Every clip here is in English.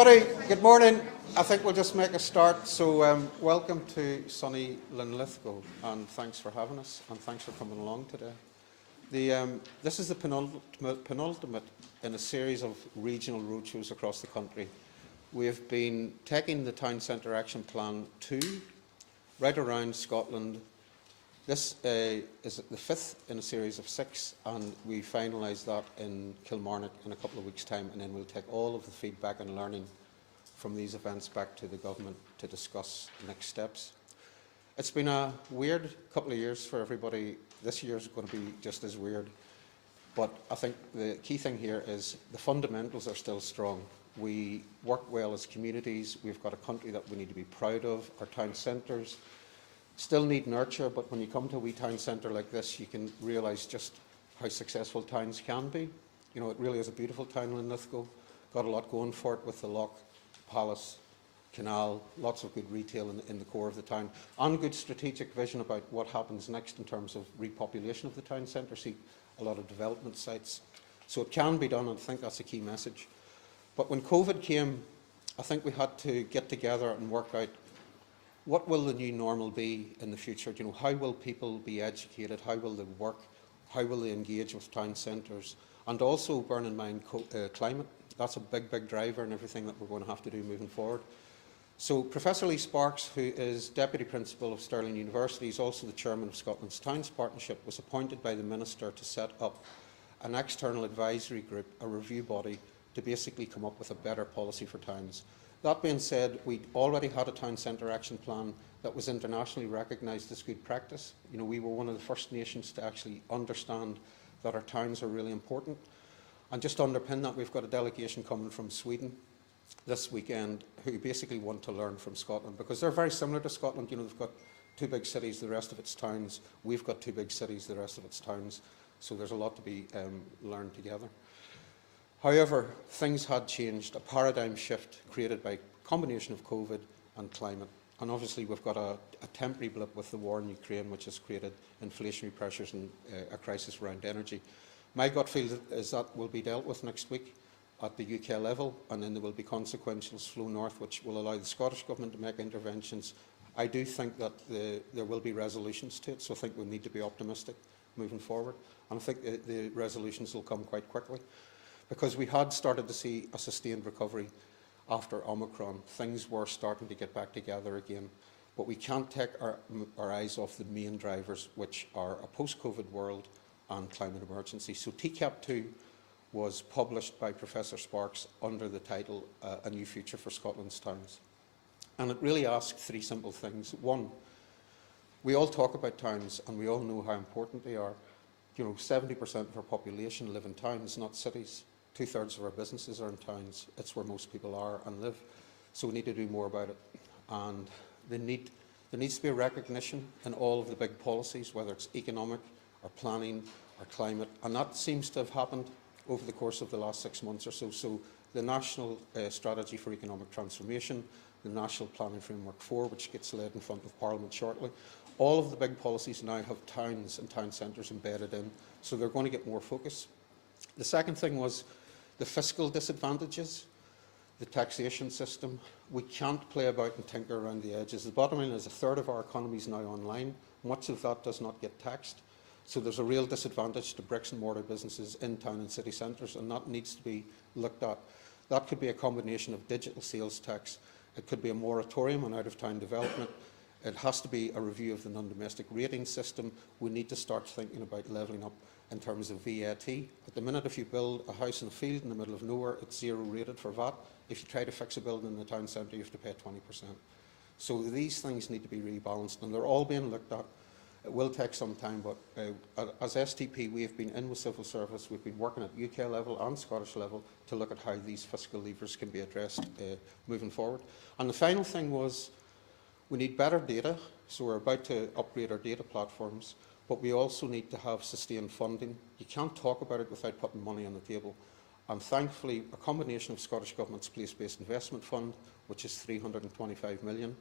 Everybody, good morning. I think we'll just make a start. So, welcome to sunny Linlithgow, and thanks for having us, and thanks for coming along today. This is the penultimate in a series of regional roadshows across the country. We have been taking the Town Centre Action Plan 2 right around Scotland. This is the fifth in a series of 6, and we finalise that in Kilmarnock in a couple of weeks' time, and then we'll take all of the feedback and learning from these events back to the government to discuss next steps. It's been a weird couple of years for everybody. This year is going to be just as weird, but I think the key thing here is the fundamentals are still strong. We work well as communities. We've got a country that we need to be proud of. Our town centres still need nurture, but when you come to a wee town centre like this, you can realise just how successful towns can be. You know, it really is a beautiful town, Linlithgow. Got a lot going for it with the loch, palace, canal, lots of good retail in the core of the town, and good strategic vision about what happens next in terms of repopulation of the town centre. See a lot of development sites. So it can be done, and I think that's a key message. But when COVID came, I think we had to get together and work out what will the new normal be in the future. You know, how will people be educated? How will they work? How will they engage with town centres? And also bearing in mind climate. That's a big driver in everything that we're going to have to do moving forward. So Professor Lee Sparks, who is Deputy Principal of Stirling University, is also the Chairman of Scotland's Towns Partnership, was appointed by the Minister to set up an external advisory group, a review body, to basically come up with a better policy for towns. That being said, we already had a Town Centre Action Plan that was internationally recognised as good practice. You know, we were one of the first nations to actually understand that our towns are really important. And just to underpin that, we've got a delegation coming from Sweden this weekend who basically want to learn from Scotland, because they're very similar to Scotland. You know, they've got 2 big cities, the rest of its towns. We've got 2 big cities, the rest of its towns. So there's a lot to be learned together. However, things had changed, a paradigm shift created by a combination of COVID and climate. And obviously we've got a temporary blip with the war in Ukraine, which has created inflationary pressures and a crisis around energy. My gut feel is that will be dealt with next week at the UK level, and then there will be consequentials flow north, which will allow the Scottish Government to make interventions. I do think that there will be resolutions to it, so I think we need to be optimistic moving forward. And I think the resolutions will come quite quickly, because we had started to see a sustained recovery after Omicron. Things were starting to get back together again, but we can't take our eyes off the main drivers, which are a post-COVID world and climate emergency. So TCAP2 was published by Professor Sparks under the title A New Future for Scotland's Towns. And it really asked 3 simple things. 1, we all talk about towns and we all know how important they are. You know, 70% of our population live in towns, not cities. 2/3 of our businesses are in towns. It's where most people are and live. So we need to do more about it. And there needs to be a recognition in all of the big policies, whether it's economic or planning or climate. And that seems to have happened over the course of the last 6 months or so. So the National Strategy for Economic Transformation, the National Planning Framework 4, which gets laid in front of Parliament shortly, all of the big policies now have towns and town centres embedded in, so they're going to get more focus. The second thing was the fiscal disadvantages, the taxation system. We can't play about and tinker around the edges. The bottom line is 1/3 of our economy is now online. Much of that does not get taxed. So there's a real disadvantage to bricks and mortar businesses in town and city centres, and that needs to be looked at. That could be a combination of digital sales tax. It could be a moratorium on out-of-town development. It has to be a review of the non-domestic rating system. We need to start thinking about levelling up in terms of VAT. At the minute, if you build a house in a field in the middle of nowhere, it's 0 rated for VAT. If you try to fix a building in the town centre, you have to pay 20%. So these things need to be rebalanced, and they're all being looked at. It will take some time, but as STP, we have been in with civil service. We've been working at UK level and Scottish level to look at how these fiscal levers can be addressed moving forward. And the final thing was, we need better data, so we're about to upgrade our data platforms, but we also need to have sustained funding. You can't talk about it without putting money on the table. And thankfully, a combination of Scottish Government's Place-Based Investment Fund, which is 325 million,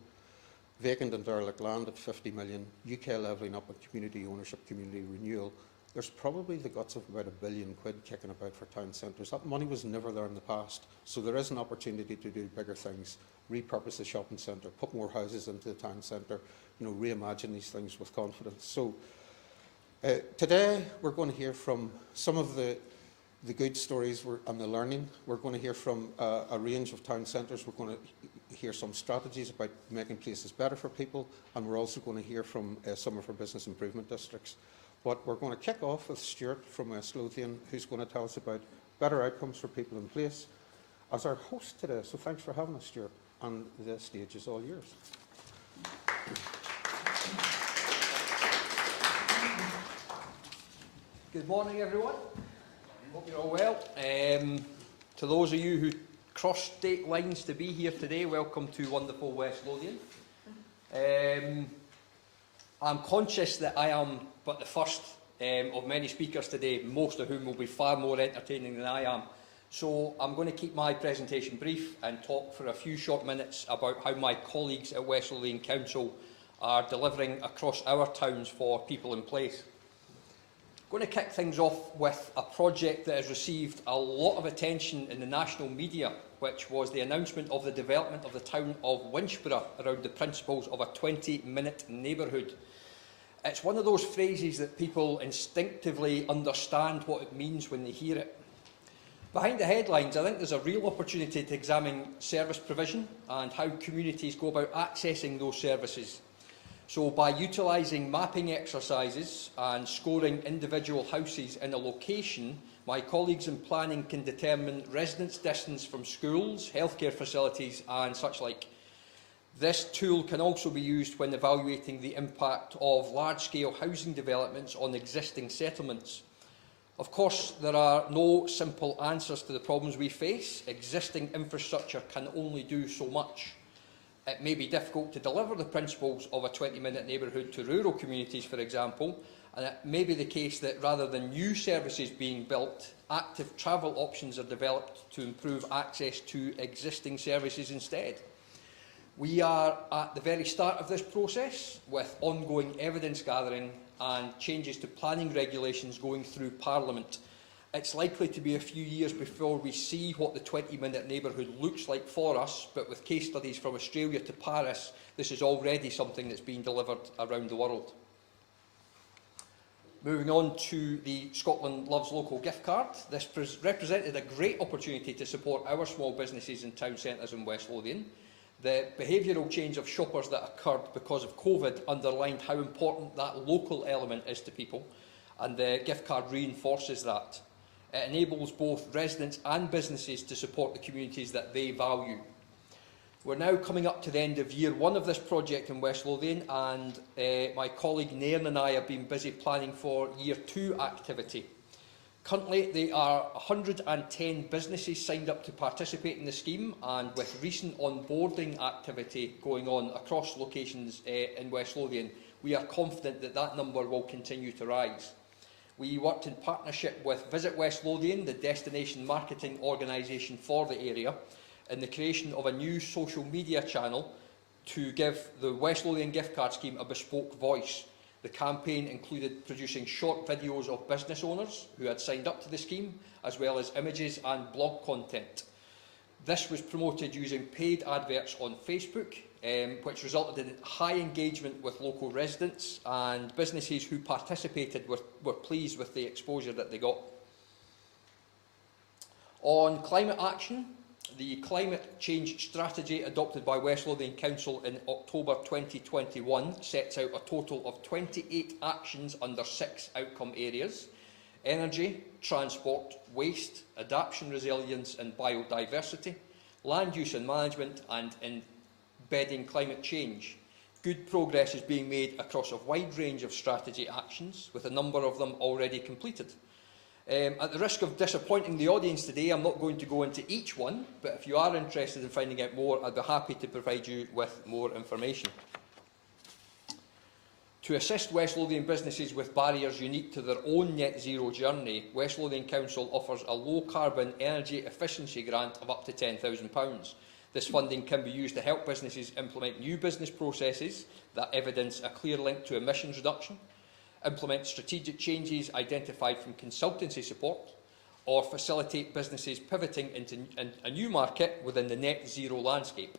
vacant and derelict land at 50 million, UK levelling up and community ownership, community renewal, there's probably the guts of about £1 billion kicking about for town centres. That money was never there in the past, so there is an opportunity to do bigger things, repurpose the shopping centre, put more houses into the town centre, reimagine these things with confidence. So today we're going to hear from some of the good stories and the learning. We're going to hear from a range of town centres. We're going to hear some strategies about making places better for people, and we're also going to hear from some of our business improvement districts. But we're going to kick off with Stuart from West Lothian, who's going to tell us about better outcomes for people in place as our host today. So thanks for having us, Stuart, and the stage is all yours. Good morning, everyone. Hope you're all well. To those of you who crossed state lines to be here today, welcome to wonderful West Lothian. I'm conscious that I am but the first of many speakers today, most of whom will be far more entertaining than I am. So I'm going to keep my presentation brief and talk for a few short minutes about how my colleagues at West Lothian Council are delivering across our towns for people in place. I'm going to kick things off with a project that has received a lot of attention in the national media, which was the announcement of the development of the town of Winchborough around the principles of a 20-minute neighbourhood. It's one of those phrases that people instinctively understand what it means when they hear it. Behind the headlines, I think there's a real opportunity to examine service provision and how communities go about accessing those services. So by utilising mapping exercises and scoring individual houses in a location, my colleagues in planning can determine residence distance from schools, healthcare facilities and such like. This tool can also be used when evaluating the impact of large-scale housing developments on existing settlements. Of course, there are no simple answers to the problems we face. Existing infrastructure can only do so much. It may be difficult to deliver the principles of a 20-minute neighbourhood to rural communities, for example, and it may be the case that rather than new services being built, active travel options are developed to improve access to existing services instead. We are at the very start of this process, with ongoing evidence gathering and changes to planning regulations going through Parliament. It's likely to be a few years before we see what the 20-minute neighbourhood looks like for us, but with case studies from Australia to Paris, this is already something that's being delivered around the world. Moving on to the Scotland Loves Local gift card, this represented a great opportunity to support our small businesses in town centres in West Lothian. The behavioural change of shoppers that occurred because of COVID underlined how important that local element is to people, and the gift card reinforces that. It enables both residents and businesses to support the communities that they value. We're now coming up to the end of year one of this project in West Lothian, and my colleague Nairn and I have been busy planning for year two activity. Currently, there are 110 businesses signed up to participate in the scheme, and with recent onboarding activity going on across locations in West Lothian, we are confident that that number will continue to rise. We worked in partnership with Visit West Lothian, the destination marketing organisation for the area, in the creation of a new social media channel to give the West Lothian gift card scheme a bespoke voice. The campaign included producing short videos of business owners who had signed up to the scheme, as well as images and blog content. This was promoted using paid adverts on Facebook, which resulted in high engagement with local residents, and businesses who participated were pleased with the exposure that they got. On climate action, the climate change strategy adopted by West Lothian Council in October 2021 sets out a total of 28 actions under 6 outcome areas: energy, transport, waste, adaptation, resilience and biodiversity, land use and management, and embedding climate change. Good progress is being made across a wide range of strategy actions, with a number of them already completed. At the risk of disappointing the audience today, I'm not going to go into each one, but if you are interested in finding out more, I'd be happy to provide you with more information. To assist West Lothian businesses with barriers unique to their own net zero journey, West Lothian Council offers a low carbon energy efficiency grant of up to £10,000. This funding can be used to help businesses implement new business processes that evidence a clear link to emissions reduction. implement strategic changes identified from consultancy support, or facilitate businesses pivoting into a new market within the net zero landscape.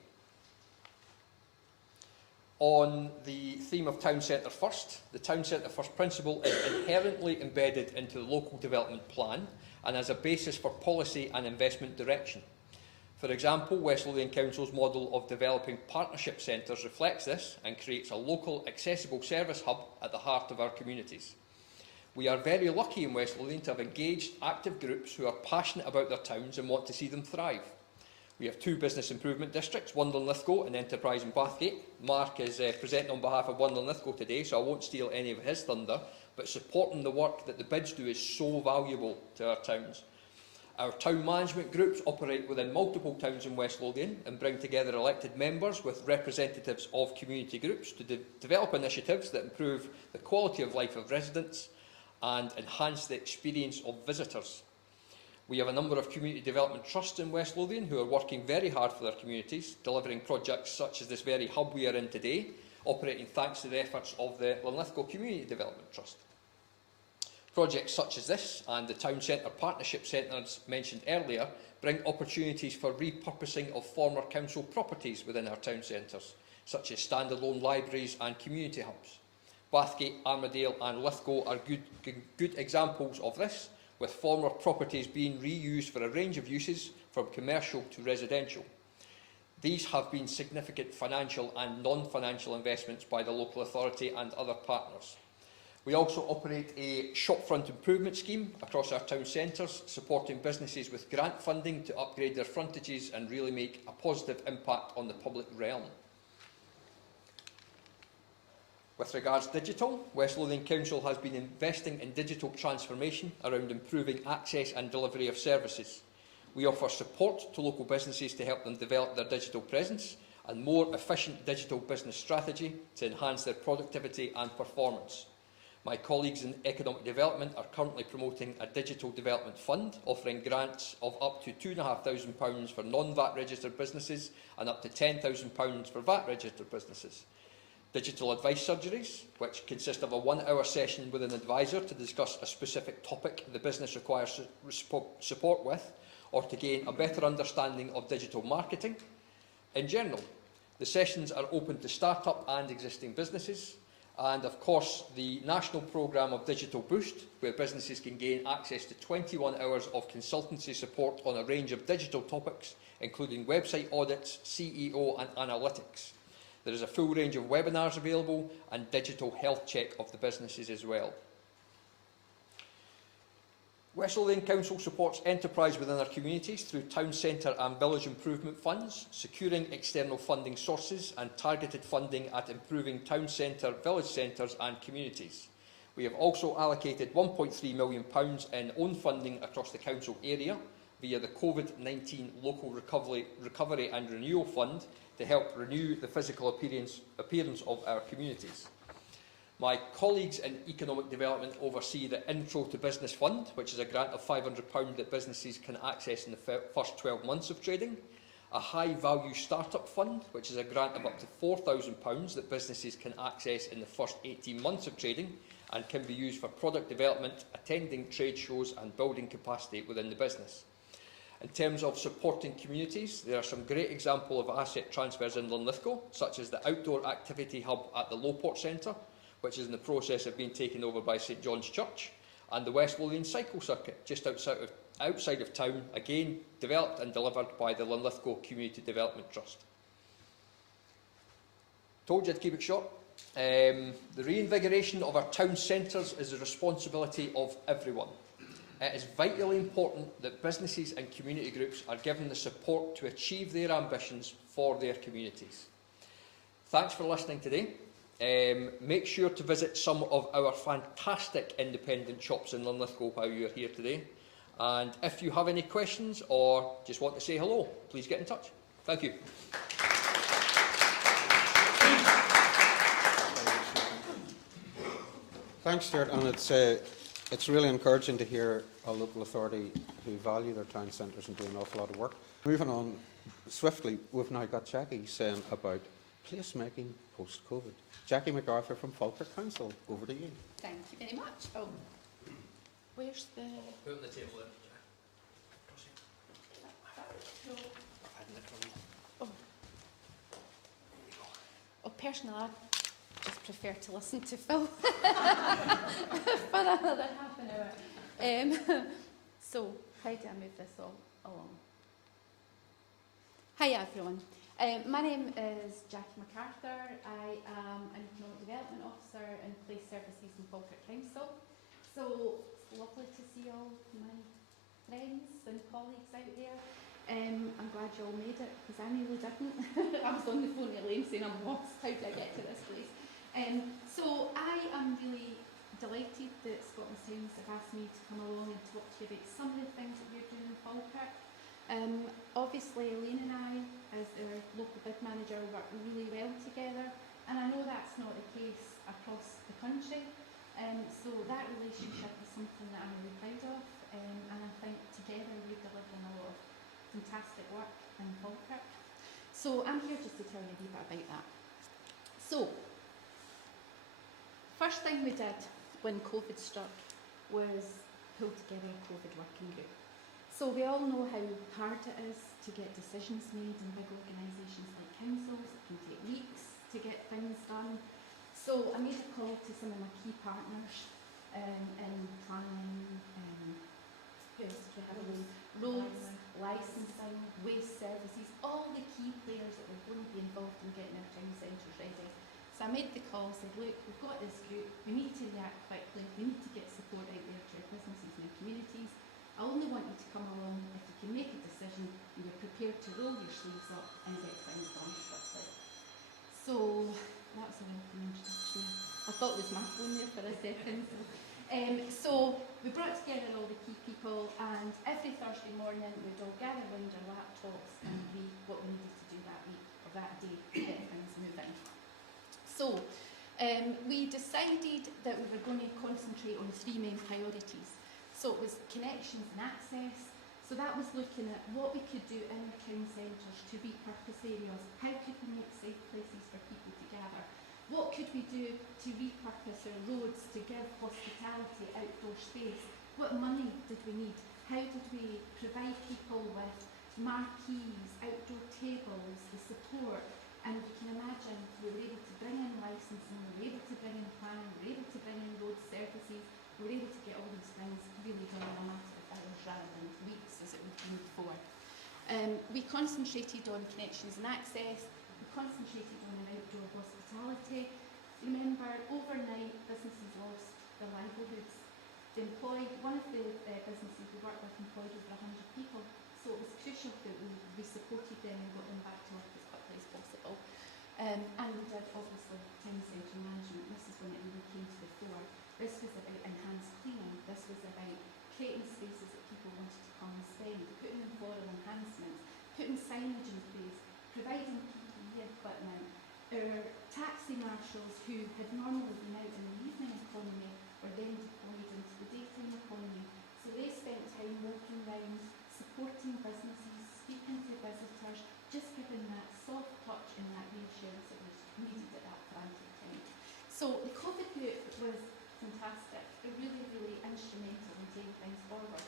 On the theme of Town Centre First, the Town Centre First principle is inherently embedded into the local development plan and as a basis for policy and investment direction. For example, West Lothian Council's model of developing partnership centres reflects this and creates a local accessible service hub at the heart of our communities. We are very lucky in West Lothian to have engaged active groups who are passionate about their towns and want to see them thrive. We have 2 business improvement districts, Wundle Lithgow and Enterprise in Bathgate. Mark is presenting on behalf of Wundle Lithgow today, so I won't steal any of his thunder, but supporting the work that the bids do is so valuable to our towns. Our town management groups operate within multiple towns in West Lothian and bring together elected members with representatives of community groups to develop initiatives that improve the quality of life of residents and enhance the experience of visitors. We have a number of community development trusts in West Lothian who are working very hard for their communities, delivering projects such as this very hub we are in today, operating thanks to the efforts of the Linlithgow Community Development Trust. Projects such as this and the Town Centre Partnership Centres mentioned earlier bring opportunities for repurposing of former council properties within our town centres, such as standalone libraries and community hubs. Bathgate, Armadale and Lithgow are good examples of this, with former properties being reused for a range of uses from commercial to residential. These have been significant financial and non-financial investments by the local authority and other partners. We also operate a shopfront improvement scheme across our town centres, supporting businesses with grant funding to upgrade their frontages and really make a positive impact on the public realm. With regards to digital, West Lothian Council has been investing in digital transformation around improving access and delivery of services. We offer support to local businesses to help them develop their digital presence and more efficient digital business strategy to enhance their productivity and performance. My colleagues in Economic Development are currently promoting a digital development fund, offering grants of up to £2,500 for non-VAT registered businesses and up to £10,000 for VAT registered businesses. Digital advice surgeries, which consist of a 1-hour session with an advisor to discuss a specific topic the business requires support with, or to gain a better understanding of digital marketing. In general, the sessions are open to start-up and existing businesses, and of course the national programme of Digital Boost, where businesses can gain access to 21 hours of consultancy support on a range of digital topics, including website audits, CEO and analytics. There is a full range of webinars available and digital health check of the businesses as well. West Lothian Council supports enterprise within our communities through town centre and village improvement funds, securing external funding sources and targeted funding at improving town centre, village centres and communities. We have also allocated £1.3 million in own funding across the council area via the COVID-19 Local Recovery and Renewal Fund to help renew the physical appearance of our communities. My colleagues in Economic Development oversee the Intro to Business Fund, which is a grant of £500 that businesses can access in the first 12 months of trading. A High Value Startup Fund, which is a grant of up to £4,000 that businesses can access in the first 18 months of trading and can be used for product development, attending trade shows and building capacity within the business. In terms of supporting communities, there are some great examples of asset transfers in Linlithgow, such as the outdoor activity hub at the Lowport Centre, which is in the process of being taken over by St John's Church, and the West Lothian Cycle Circuit, just outside of town, again developed and delivered by the Linlithgow Community Development Trust. Told you to keep it short. The reinvigoration of our town centres is the responsibility of everyone. It is vitally important that businesses and community groups are given the support to achieve their ambitions for their communities. Thanks for listening today. Make sure to visit some of our fantastic independent shops in Linlithgow while you are here today. And if you have any questions or just want to say hello, please get in touch. Thank you. Thanks, Stuart. And it's really encouraging to hear a local authority who value their town centres and do an awful lot of work. Moving on swiftly, we've now got Jackie saying about placemaking post-COVID. Jackie MacArthur from Falkirk Council, over to you. Thank you. very much. Oh, where's the... Put on the table there. No. I've had it from you. Oh. There you go. Oh, personally, I just prefer to listen to Phil for another half an hour. So, how do I move this all along? Hi everyone. My name is Jackie MacArthur. I am an Economic Development Officer in Place Services in Falkirk Council. So, it's lovely to see all my friends and colleagues out there. I'm glad you all made it, because I nearly didn't. I was on the phone to Elaine saying I'm lost, how do I get to this place? So I am really delighted that Scotland's Times have asked me to come along and talk to you about some of the things that we're doing in Falkirk. Obviously Elaine and I, as their local bid manager, work really well together, and I know that's not the case across the country. So that relationship is something that I'm really proud of, and I think together we're delivering a lot of fantastic work in Falkirk. So I'm here just to tell you a wee bit about that. So, first thing we did when COVID struck was pull together a COVID working group. So we all know how hard it is to get decisions made in big organisations like councils. It can take weeks to get things done. So I made a call to some of my key partners in planning, who else did we have? Roads, licensing, waste services, all the key players that were going to be involved in getting our town centres ready. So I made the call, said, look, we've got this group, we need to react quickly, we need to get support out there to our businesses and our communities. I only want you to come along if you can make a decision and you're prepared to roll your sleeves up and get things done quickly. So that was a welcome introduction. I thought it was my phone there for a second. So we brought together all the key people, and every Thursday morning we'd all gather around our laptops and read what we needed to do that week or that day to get things moving. So we decided that we were going to concentrate on three main priorities. So it was connections and access. So that was looking at what we could do in our town centres to repurpose areas. How could we make safe places for people to gather? What could we do to repurpose our roads to give hospitality outdoor space? What money did we need? How did we provide people with marquees, outdoor tables, the support? And you can imagine we were able to bring in licensing, we were able to bring in planning, we were able to bring in road services, we were able to get all these things really done in a matter of hours rather than weeks as it would be before. We concentrated on connections and access, we concentrated on our outdoor hospitality. Remember, overnight businesses lost their livelihoods. One of the businesses we worked with employed over 100 people, so it was crucial that we supported them and got them back to work as quickly as possible. And we did, obviously, town centre management. This is when it really came to the fore. This was about enhanced cleaning. This was about creating spaces that people wanted to come and spend, putting in floral enhancements, putting signage in place, providing PPE equipment. Our taxi marshals, who had normally been out in the evening economy, were then deployed into the daytime economy. So they spent time walking around, supporting businesses, speaking to visitors, just giving that soft touch and that reassurance that was needed at that frantic time. So the COVID group was fantastic. They're really, really instrumental in taking things forward.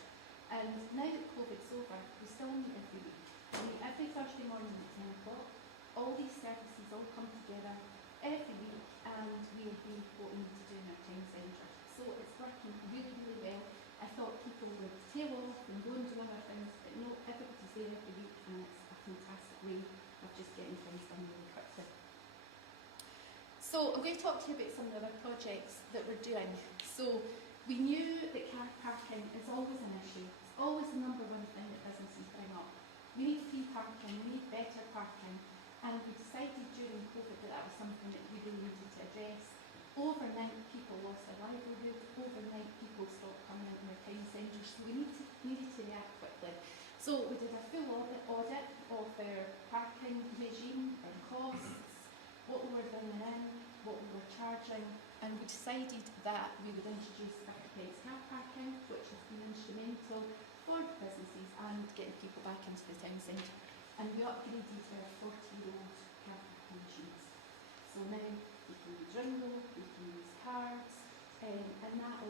And now that COVID's over, we still meet every week. We meet every Thursday morning at 10 o'clock. All these services all come together every week, and we agree what we need to do in our town centre. So it's working really, really well. I thought people would tail off and go and do other things, but no, everybody's there every week, and it's a fantastic way of just getting things done really quickly. So I'm going to talk to you about some of the other projects that we're doing. So we knew that car parking is always an issue. It's always the number one thing that businesses bring up. We need free parking, we need better parking, and we decided during COVID that that was something that we really needed to address. Overnight people lost their livelihood, overnight people stopped coming into their town centres, so we needed to react quickly. So we did a full audit of our parking regime and costs, what we were bringing in, what we were charging, and we decided that we would introduce 50p car parking, which has been instrumental for businesses and getting people back into the town centre. And we upgraded our 40-year-old car parking machines. So now we can use Ringo, we can use cards, and that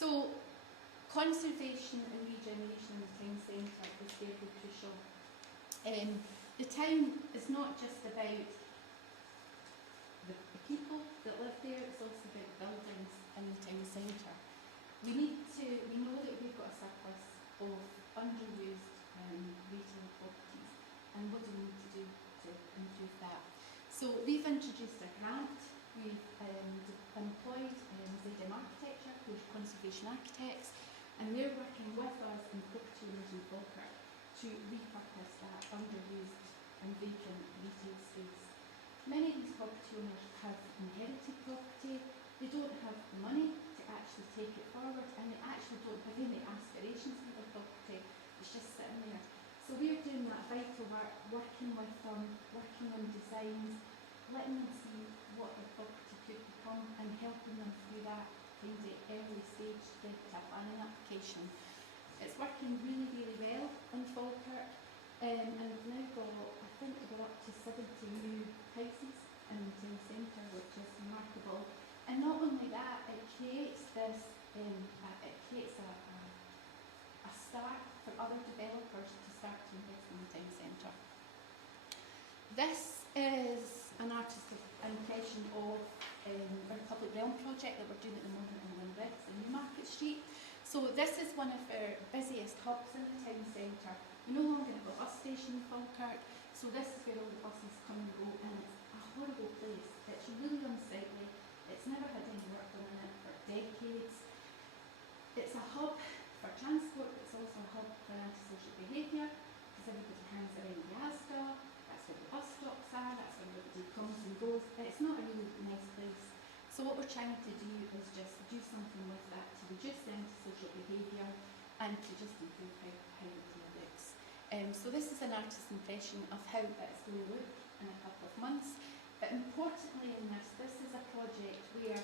So conservation and regeneration in the town centre is very crucial. The town is not just about the people that live there, it's also about buildings in the town centre. We know that we've got a surplus of underused retail properties, and what do we need to do to improve that? So we've introduced a grant, we've employed ZM Architecture, who are conservation architects, and they're working with us and property owners in Falkirk to repurpose that underused and vacant retail space. Many of these property owners have inherited property, they don't have the money to actually take it forward, and they actually don't have any aspirations for their property, it's just sitting there. So we're doing that vital work, working with them, working on designs, letting them see what their property could become and helping them through that kind of early stage to get a planning application. It's working really, really well in Falkirk, and we've now got, I think we're up to 70 new houses in the town centre, which is remarkable. And not only that, it creates this, it creates a start for other developers to start to invest in the town centre. This is an artistic impression of our public realm project that we're doing at the moment in Winbricks in Newmarket Street. So this is one of our busiest hubs in the town centre. We no longer have a bus station in Falkirk, so this is where all the buses come and go, and it's a horrible place. It's really unsightly. It's never had any work done in it for decades. It's a hub for transport, but it's also a hub for antisocial behaviour, because everybody hangs around the Asda, that's where the bus stops are, that's where everybody comes and goes. It's not a really nice place. So what we're trying to do is just do something with that to reduce the antisocial behaviour and to just improve how it looks. So this is an artist's impression of how it's going to look in a couple of months. But importantly in this is a project where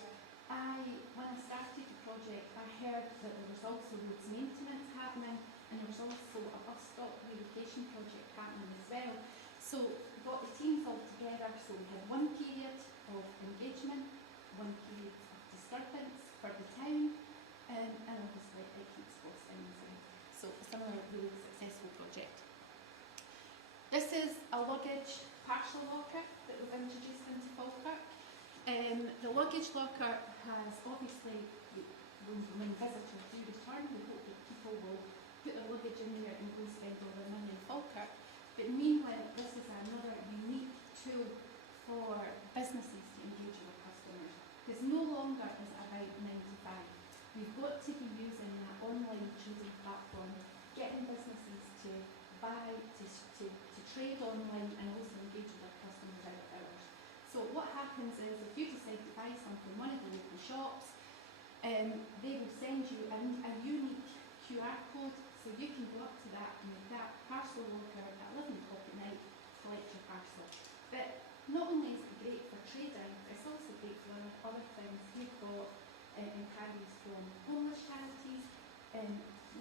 when I started the project, I heard that there was also roads maintenance happening, and there was also a bus stop relocation project happening as well. So we got the teams all together, so we had one period of engagement, one period of disturbance for the town, and obviously it keeps both things in. So it's another really successful project. This is a luggage parcel locker that we've introduced into Falkirk. The luggage locker has obviously, when visitors do return, we hope that people will put their luggage in there and go spend all their money in Falkirk. But meanwhile, this is another unique tool for businesses to engage with their customers. Because no longer is it about 9 to 5. We've got to be using that online trading platform, getting businesses to buy, to trade online and also engage with their customers out of hours. So what happens is, if you decide to buy something from one of the local shops, they will send you a unique QR code, so you can go up to that and with that parcel locker at 11 o'clock at night, collect your parcel. But not only is it great for trading, it's also great for other things. We've got inquiries from homeless charities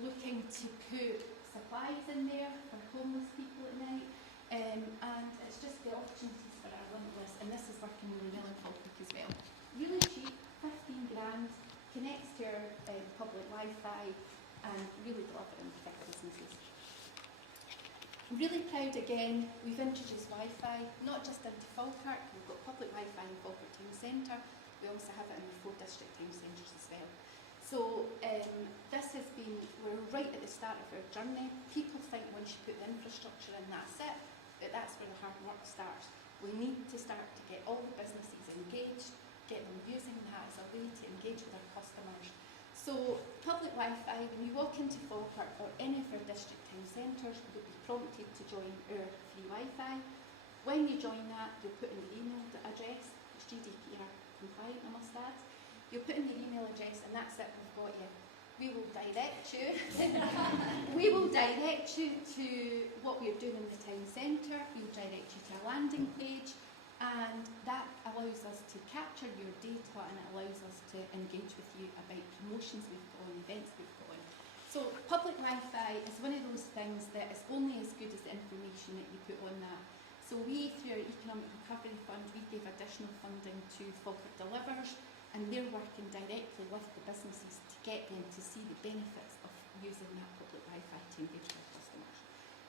looking to put supplies in there for homeless people at night, and it's just the opportunities for our limitless, and this is working really well in Falkirk as well. Really cheap, 15 grand, connects to our public Wi-Fi, and really delivering for businesses. I'm really proud again, we've introduced Wi-Fi, not just into Falkirk, we've got public Wi-Fi in Falkirk Town Centre, we also have it in the 4 district town centres as well. So this has been, we're right at the start of our journey. People think once you put the infrastructure in, that's it, but that's where the hard work starts. We need to start to get all the businesses engaged, get them using that as a way to engage with our customers. So public Wi-Fi, when you walk into Falkirk or any of our district town centres, you'll be prompted to join our free Wi-Fi. When you join that, you'll put in your email address, it's GDPR compliant, I must add. You'll put in your email address and that's it, we've got you. We will direct you to what we're doing in the town centre, we'll direct you to a landing page, and that allows us to capture your data and it allows us to engage with you about promotions we've got on, events we've got on. So public Wi-Fi is one of those things that is only as good as the information that you put on that. So we, through our Economic Recovery Fund, we gave additional funding to Falkirk Delivers, and they're working directly with the businesses to get them to see the benefits of using that public Wi-Fi to engage with customers.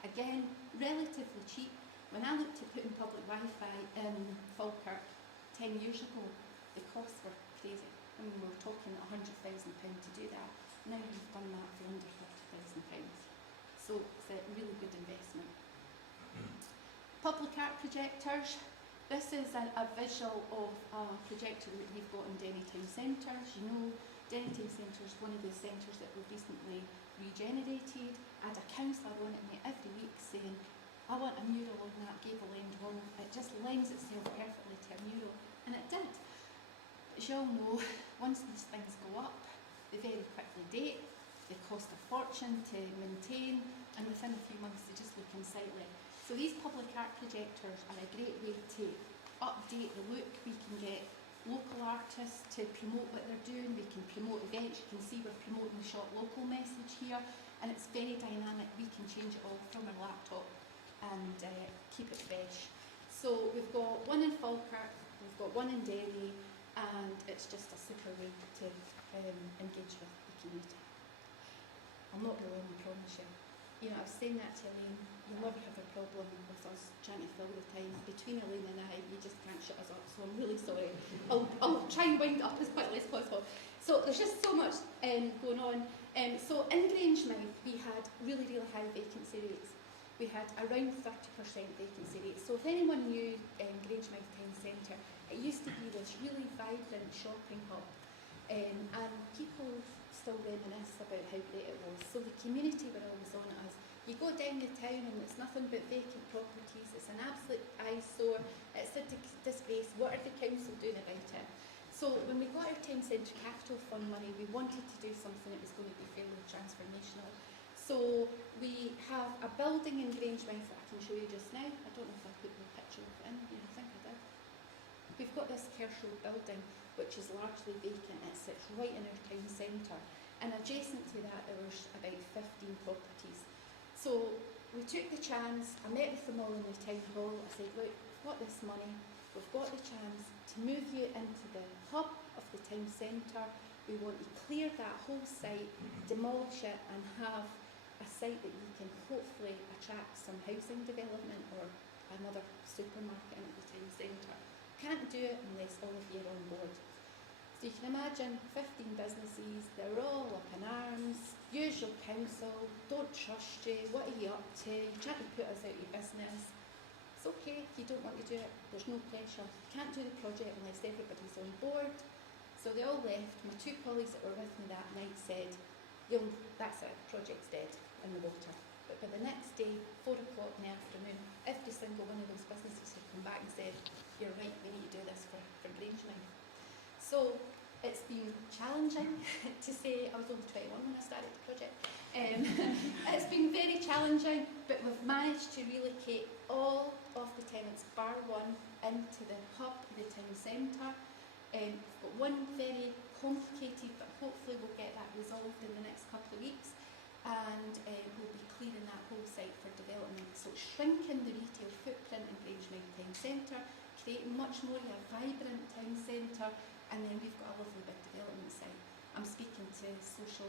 Again, relatively cheap. When I looked at putting public Wi-Fi in Falkirk 10 years ago, the costs were crazy. I mean, we were talking £100,000 to do that. Now we've done that for under £50,000. So it's a really good investment. Public art projectors. This is a visual of a projector that we've got in Denny Town Centre. As you know, Denny Town Centre is one of the centres that we've recently regenerated. I had a councillor on it me every week saying, I want a mural on that gable end wall. It just lends itself perfectly to a mural. And it did. As you all know, once these things go up, they very quickly date, they cost a fortune to maintain, and within a few months they just look unsightly. So these public art projectors are a great way to update the look. We can get local artists to promote what they're doing, we can promote events. You can see we're promoting the Shop Local message here, and it's very dynamic. We can change it all from our laptop and keep it fresh. So we've got one in Falkirk, we've got one in Derry, and it's just a super way to engage with the community. I'll not be long, I promise you. You know, I was saying that to Elaine, you'll never have a problem with us trying to fill the time. Between Elaine and I, you just can't shut us up, so I'm really sorry. I'll try and wind up as quickly as possible. So there's just so much going on. So in Grangemouth, we had really, really high vacancy rates. We had around 30% vacancy rate. So if anyone knew Grangemouth Town Centre, it used to be this really vibrant shopping hub, and people still reminisce about how great it was. So the community were always on us. You go down the town and it's nothing but vacant properties. It's an absolute eyesore. It's a disgrace. What are the council doing about it? So when we got our Town Centre Capital Fund money, we wanted to do something that was going to be fairly transformational. So we have a building in Grangemouth that I can show you just now. I don't know if I put the picture of it in. Yeah, I think I did. We've got this Kershaw building, which is largely vacant. It sits right in our town centre. And adjacent to that, there was about 15 properties. So we took the chance. I met with them all in the town hall. I said, look, we've got this money. We've got the chance to move you into the hub of the town centre. We want to clear that whole site, demolish it, and have a site that you can hopefully attract some housing development or another supermarket into the town centre. Can't do it unless all of you are on board. So you can imagine 15 businesses, they're all up in arms, usual council, don't trust you, what are you up to, you're trying to put us out of business. It's okay if you don't want to do it, there's no pressure. You can't do the project unless everybody's on board. So they all left. My two colleagues that were with me that night said, that's it, project's dead in the water. But by the next day, 4 o'clock in the afternoon, every single one of those businesses had come back and said, you're right, we need to do this for Grangemouth. So it's been challenging to say, I was only 21 when I started the project. It's been very challenging, but we've managed to relocate all of the tenants, bar one, into the hub, the town centre. We've got one very complicated, but hopefully we'll get that resolved in the next couple of weeks. And we'll be clearing that whole site for development. So shrinking the retail footprint in Grangemouth Town Centre, creating much more of a vibrant town centre, and then we've got a lovely big development site. I'm speaking to social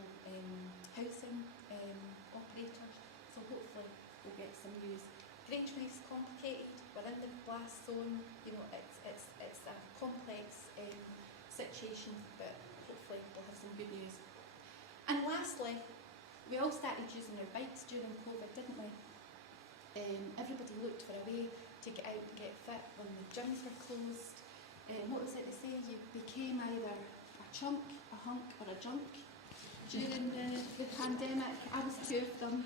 housing operators, so hopefully we'll get some news. Grangemouth's complicated, we're in the blast zone, you know, it's a complex situation, but hopefully we'll have some good news. And lastly, we all started using our bikes during COVID, didn't we? Everybody looked for a way to get out and get fit when the gyms were closed. What was it to say? You became either a chunk, a hunk or a junk during the pandemic. I was two of them.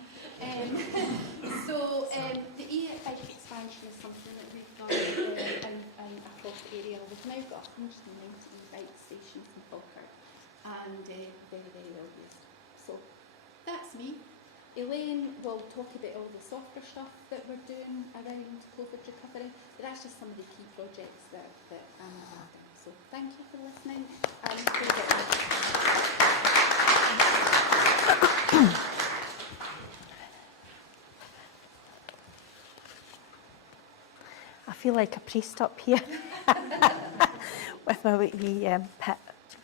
So the e-bike expansion is something that we've done across the area. We've now got 190 e-bike stations in Falkirk, and very, very well used. So that's me. Elaine will talk about all the softer stuff that we're doing around COVID recovery, but that's just some of the key projects that I'm involved in. So thank you for listening. I feel like a priest up here with my wee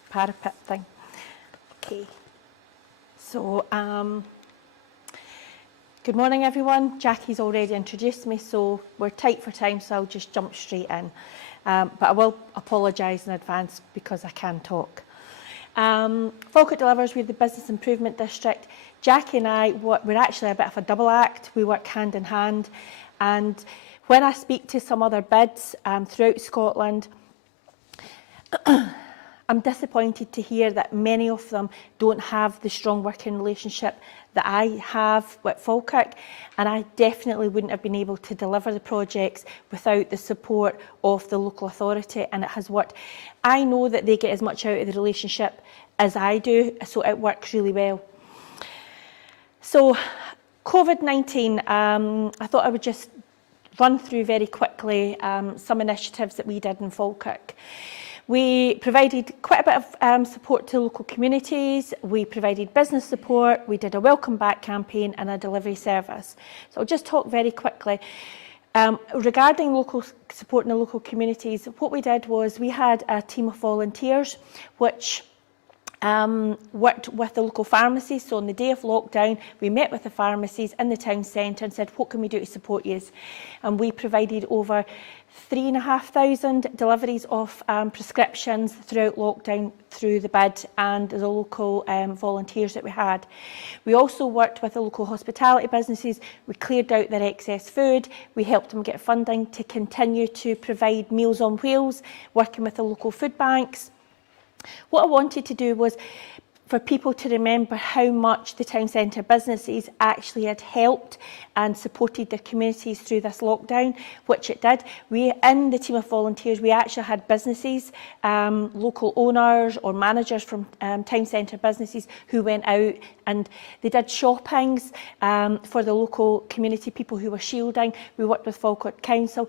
parapet thing. Okay. So, good morning, everyone. Jackie's already introduced me, so we're tight for time, so I'll just jump straight in. But I will apologise in advance because I can talk. Falkirk Delivers, we're the Business Improvement District. Jackie and I, we're actually a bit of a double act. We work hand in hand. And when I speak to some other bids throughout Scotland, I'm disappointed to hear that many of them don't have the strong working relationship that I have with Falkirk, and I definitely wouldn't have been able to deliver the projects without the support of the local authority, and it has worked. I know that they get as much out of the relationship as I do, so it works really well. So COVID-19, I thought I would just run through very quickly some initiatives that we did in Falkirk. We provided quite a bit of support to local communities, we provided business support, we did a welcome back campaign and a delivery service. So I'll just talk very quickly. Regarding local support in the local communities, what we did was we had a team of volunteers which worked with the local pharmacies. So on the day of lockdown, we met with the pharmacies in the town centre and said, what can we do to support you? And we provided over 3,500 deliveries of prescriptions throughout lockdown through the bid and the local volunteers that we had. We also worked with the local hospitality businesses. We cleared out their excess food. We helped them get funding to continue to provide Meals on Wheels, working with the local food banks. What I wanted to do was for people to remember how much the town centre businesses actually had helped and supported their communities through this lockdown, which it did. We, in the team of volunteers, we actually had businesses, local owners or managers from town centre businesses who went out and they did shoppings for the local community, people who were shielding. We worked with Falkirk Council.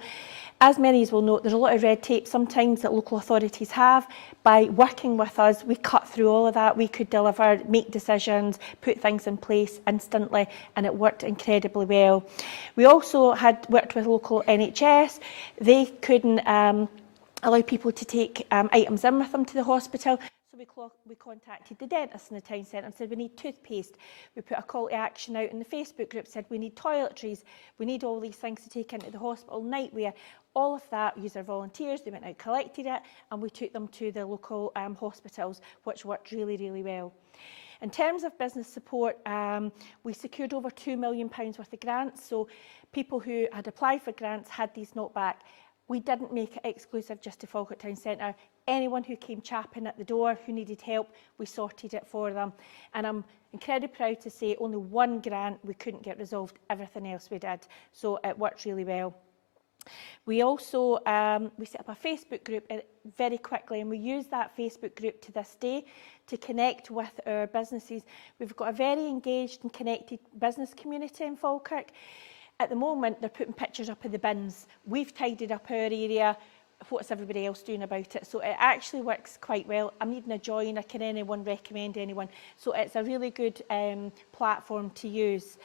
As many as will know, there's a lot of red tape sometimes that local authorities have. By working with us, we cut through all of that. We could deliver, make decisions, put things in place instantly, and it worked incredibly well. We also had worked with local NHS. They couldn't allow people to take items in with them to the hospital. So we contacted the dentist in the town centre and said we need toothpaste. We put a call to action out in the Facebook group, said we need toiletries, we need all these things to take into the hospital, nightwear. All of that, we used our volunteers, they went out, collected it, and we took them to the local hospitals, which worked really, really well. In terms of business support, we secured over £2 million worth of grants, so people who had applied for grants had these knocked back. We didn't make it exclusive just to Falkirk Town Centre. Anyone who came chapping at the door, who needed help, we sorted it for them. And I'm incredibly proud to say only one grant we couldn't get resolved, everything else we did. So it worked really well. We also we set up a Facebook group very quickly, and we use that Facebook group to this day to connect with our businesses. We've got a very engaged and connected business community in Falkirk. At the moment, they're putting pictures up of the bins. We've tidied up our area. What's everybody else doing about it? So it actually works quite well. I'm needing a joiner. Can anyone recommend anyone? So it's a really good platform to use.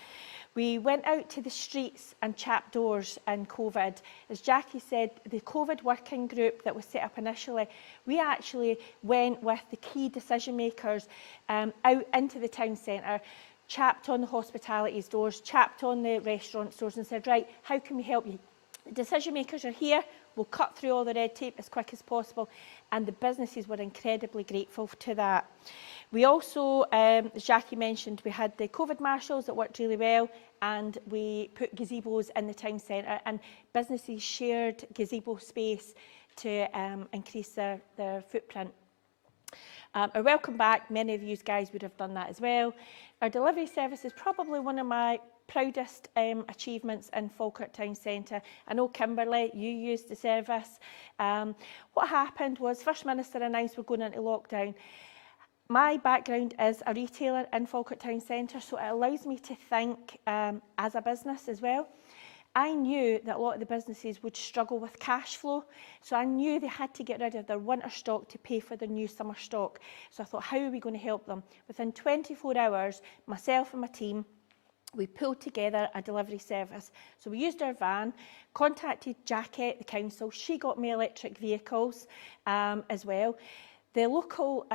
We went out to the streets and chapped doors in COVID. As Jackie said, the COVID working group that was set up initially, we actually went with the key decision makers out into the town centre, chapped on the hospitality doors, chapped on the restaurant stores and said, right, how can we help you? The decision makers are here. We'll cut through all the red tape as quick as possible. And the businesses were incredibly grateful to that. We also, as Jackie mentioned, we had the COVID marshals that worked really well, and we put gazebos in the town centre, and businesses shared gazebo space to increase their footprint. Our welcome back, many of you guys would have done that as well. Our delivery service is probably one of my proudest achievements in Falkirk Town Centre. I know Kimberly, you used the service. What happened was First Minister announced we're going into lockdown. My background is a retailer in Falkirk Town Centre, so it allows me to think as a business as well. I knew that a lot of the businesses would struggle with cash flow, so I knew they had to get rid of their winter stock to pay for their new summer stock. So I thought, how are we going to help them? Within 24 hours, myself and my team, we pulled together a delivery service. So we used our van, contacted Jackie at the council. She got me electric vehicles as well. The local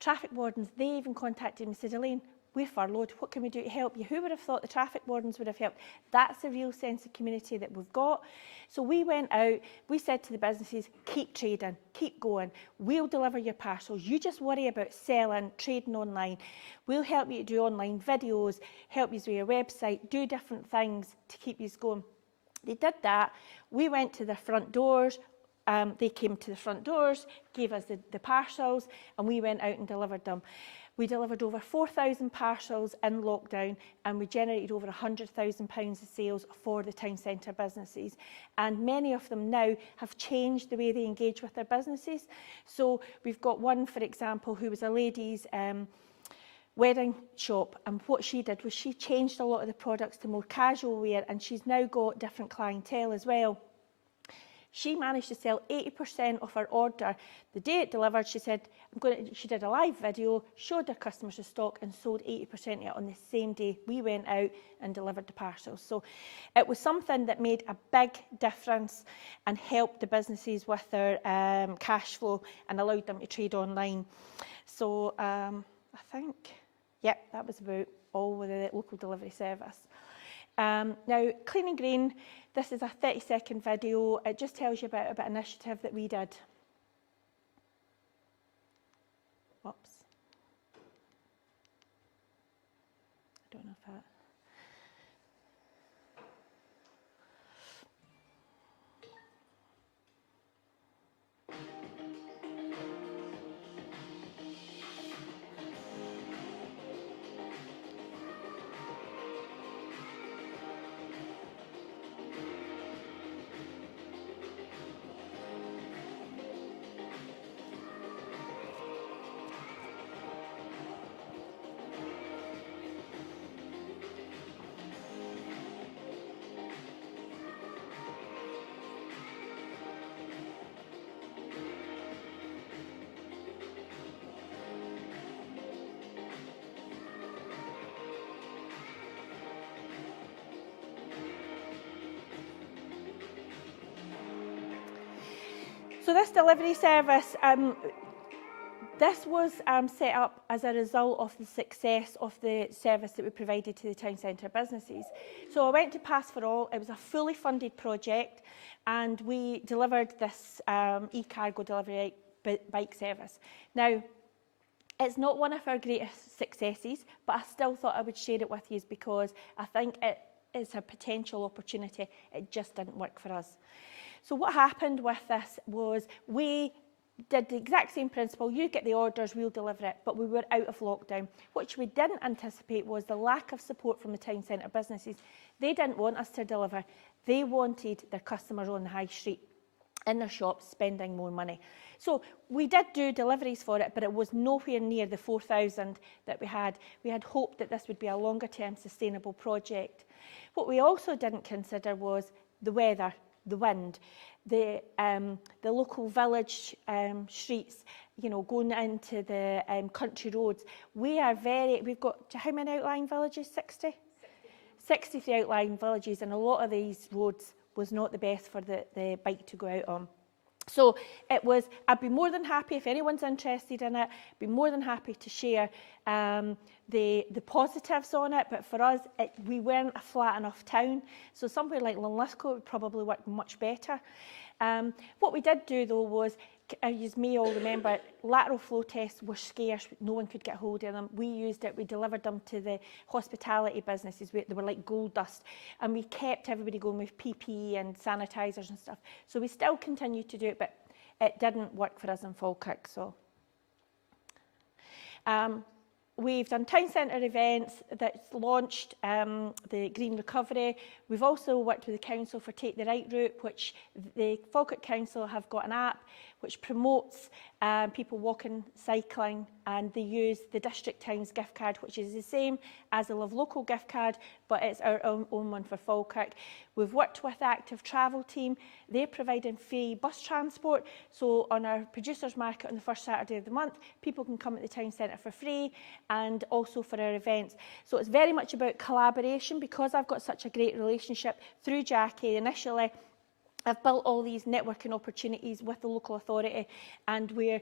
Traffic wardens, they even contacted me and said, Elaine, we're furloughed, what can we do to help you? Who would have thought the traffic wardens would have helped? That's a real sense of community that we've got. So we went out, we said to the businesses, keep trading, keep going. We'll deliver your parcels. You just worry about selling, trading online. We'll help you to do online videos, help you with your website, do different things to keep you going. They did that. We went to their front doors. They came to the front doors, gave us the parcels, and we went out and delivered them. We delivered over 4,000 parcels in lockdown, and we generated over £100,000 of sales for the town centre businesses. And many of them now have changed the way they engage with their businesses. So we've got one, for example, who was a ladies' wedding shop, and what she did was she changed a lot of the products to more casual wear, and she's now got different clientele as well. She managed to sell 80% of her order. The day it delivered, she said, she did a live video, showed her customers the stock and sold 80% of it on the same day. We went out and delivered the parcels. So it was something that made a big difference and helped the businesses with their cash flow and allowed them to trade online. So I think, yep, that was about all with the local delivery service. Now, Clean and Green, this is a 30-second video. It just tells you about an initiative that we did. Whoops. I don't know if that... So this delivery service, this was set up as a result of the success of the service that we provided to the town centre businesses. So I went to Pass for All. It was a fully funded project, and we delivered this e-cargo delivery bike service. Now, it's not one of our greatest successes, but I still thought I would share it with you because I think it is a potential opportunity. It just didn't work for us. So what happened with this was we did the exact same principle. You get the orders, we'll deliver it, but we were out of lockdown. What we didn't anticipate was the lack of support from the town centre businesses. They didn't want us to deliver. They wanted their customers on the high street in their shops spending more money. So we did do deliveries for it, but it was nowhere near the 4,000 that we had. We had hoped that this would be a longer term sustainable project. What we also didn't consider was the weather, the wind, the local village streets, you know, going into the country roads. We've got, how many outlying villages? 60? 63 outlying villages, and a lot of these roads was not the best for the bike to go out on. So it was, I'd be more than happy, if anyone's interested in it, be more than happy to share the positives on it, but for us, we weren't a flat enough town, so somewhere like Linlithgow would probably work much better. What we did do though was, as you may all remember, lateral flow tests were scarce, no one could get hold of them. We used it, we delivered them to the hospitality businesses, they were like gold dust, and we kept everybody going with PPE and sanitisers and stuff. So we still continued to do it, but it didn't work for us in Falkirk. So we've done town centre events that's launched the Green Recovery. We've also worked with the council for Take the Right Route, which the Falkirk Council have got an app which promotes people walking, cycling, and they use the District Towns gift card, which is the same as the Love Local gift card, but it's our own one for Falkirk. We've worked with the Active Travel team. They're providing free bus transport. So on our producers market on the first Saturday of the month, people can come at the town centre for free, and also for our events. So it's very much about collaboration. Because I've got such a great relationship through Jackie initially, I've built all these networking opportunities with the local authority, and we're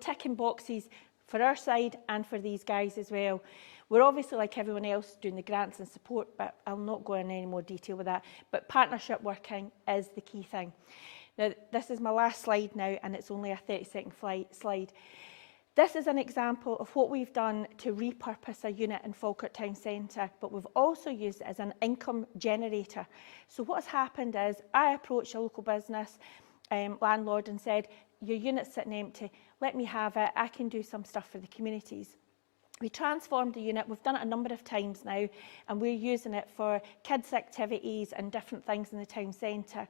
ticking boxes for our side and for these guys as well. We're obviously, like everyone else, doing the grants and support, but I'll not go into any more detail with that. But partnership working is the key thing. Now, this is my last slide now, and it's only a 30-second slide. This is an example of what we've done to repurpose a unit in Falkirk Town Centre, but we've also used it as an income generator. So what's happened is I approached a local business landlord and said, your unit's sitting empty, let me have it, I can do some stuff for the communities. We transformed the unit, we've done it a number of times now, and we're using it for kids' activities and different things in the town centre.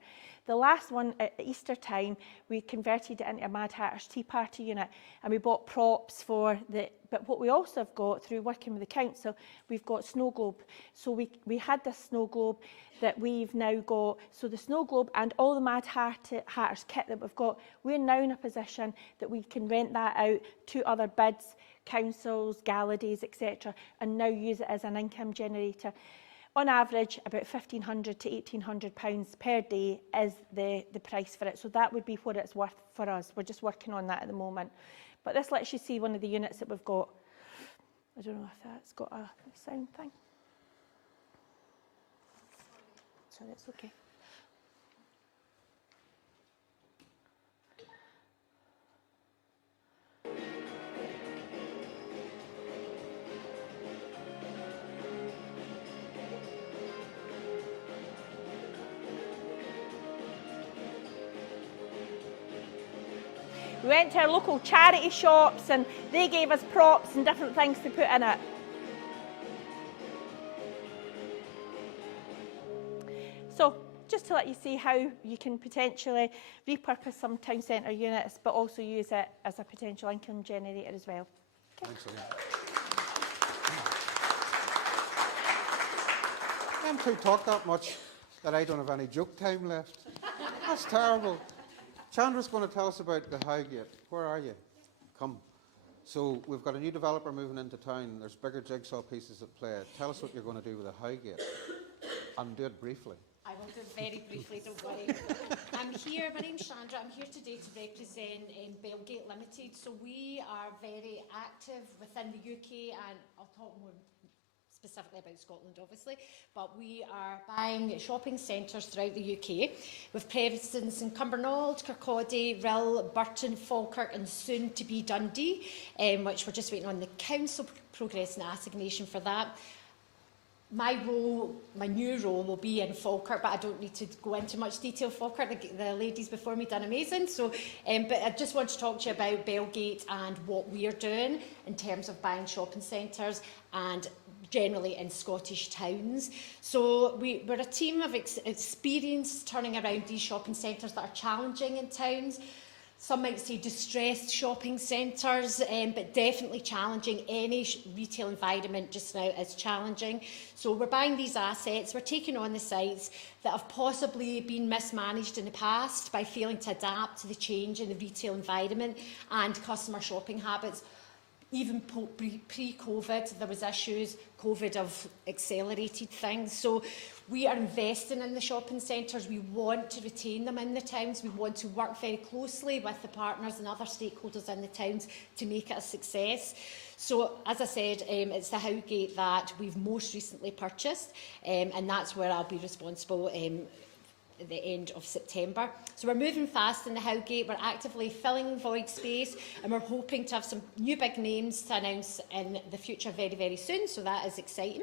The last one at Easter time, we converted it into a Mad Hatter's Tea Party unit, and we bought props for the, but what we also have got through working with the council, we've got snow globe. So we had this snow globe that we've now got, so the snow globe and all the Mad Hatter's kit that we've got, we're now in a position that we can rent that out to other bids, councils, gala days, etc., and now use it as an income generator. On average, about £1,500 to £1,800 per day is the price for it. So that would be what it's worth for us. We're just working on that at the moment. But this lets you see one of the units that we've got. I don't know if that's got a sound thing. Sorry, it's okay. We went to our local charity shops and they gave us props and different things to put in it. So just to let you see how you can potentially repurpose some town centre units but also use it as a potential income generator as well. Okay. Thanks, Elaine. I'm too talk that much that I don't have any joke time left. That's terrible. Chandra's going to tell us about the Highgate. Where are you? Come. So we've got a new developer moving into town. There's bigger jigsaw pieces at play. Tell us what you're going to do with the Highgate. And do it briefly. I will do it very briefly, don't worry. I'm here, my name's Chandra, I'm here today to represent Belgate Limited. So we are very active within the UK, and I'll talk more specifically about Scotland obviously, but we are buying shopping centres throughout the UK with presence in Cumbernauld, Kirkcaldy, Rill, Burton, Falkirk and soon to be Dundee, which we're just waiting on the council progress and assignation for that. My new role will be in Falkirk, but I don't need to go into much detail. Falkirk, the ladies before me done amazing. So, but I just want to talk to you about Belgate and what we are doing in terms of buying shopping centres and generally in Scottish towns. So we're a team of experience turning around these shopping centres that are challenging in towns. Some might say distressed shopping centres, but definitely challenging. Any retail environment just now is challenging. So we're buying these assets, we're taking on the sites that have possibly been mismanaged in the past by failing to adapt to the change in the retail environment and customer shopping habits. Even pre-COVID, there was issues. COVID have accelerated things. So we are investing in the shopping centres. We want to retain them in the towns. We want to work very closely with the partners and other stakeholders in the towns to make it a success. So, as I said, it's the Howgate that we've most recently purchased, and that's where I'll be responsible at the end of September. So we're moving fast in the Howgate, we're actively filling void space and we're hoping to have some new big names to announce in the future very, very soon, so that is exciting.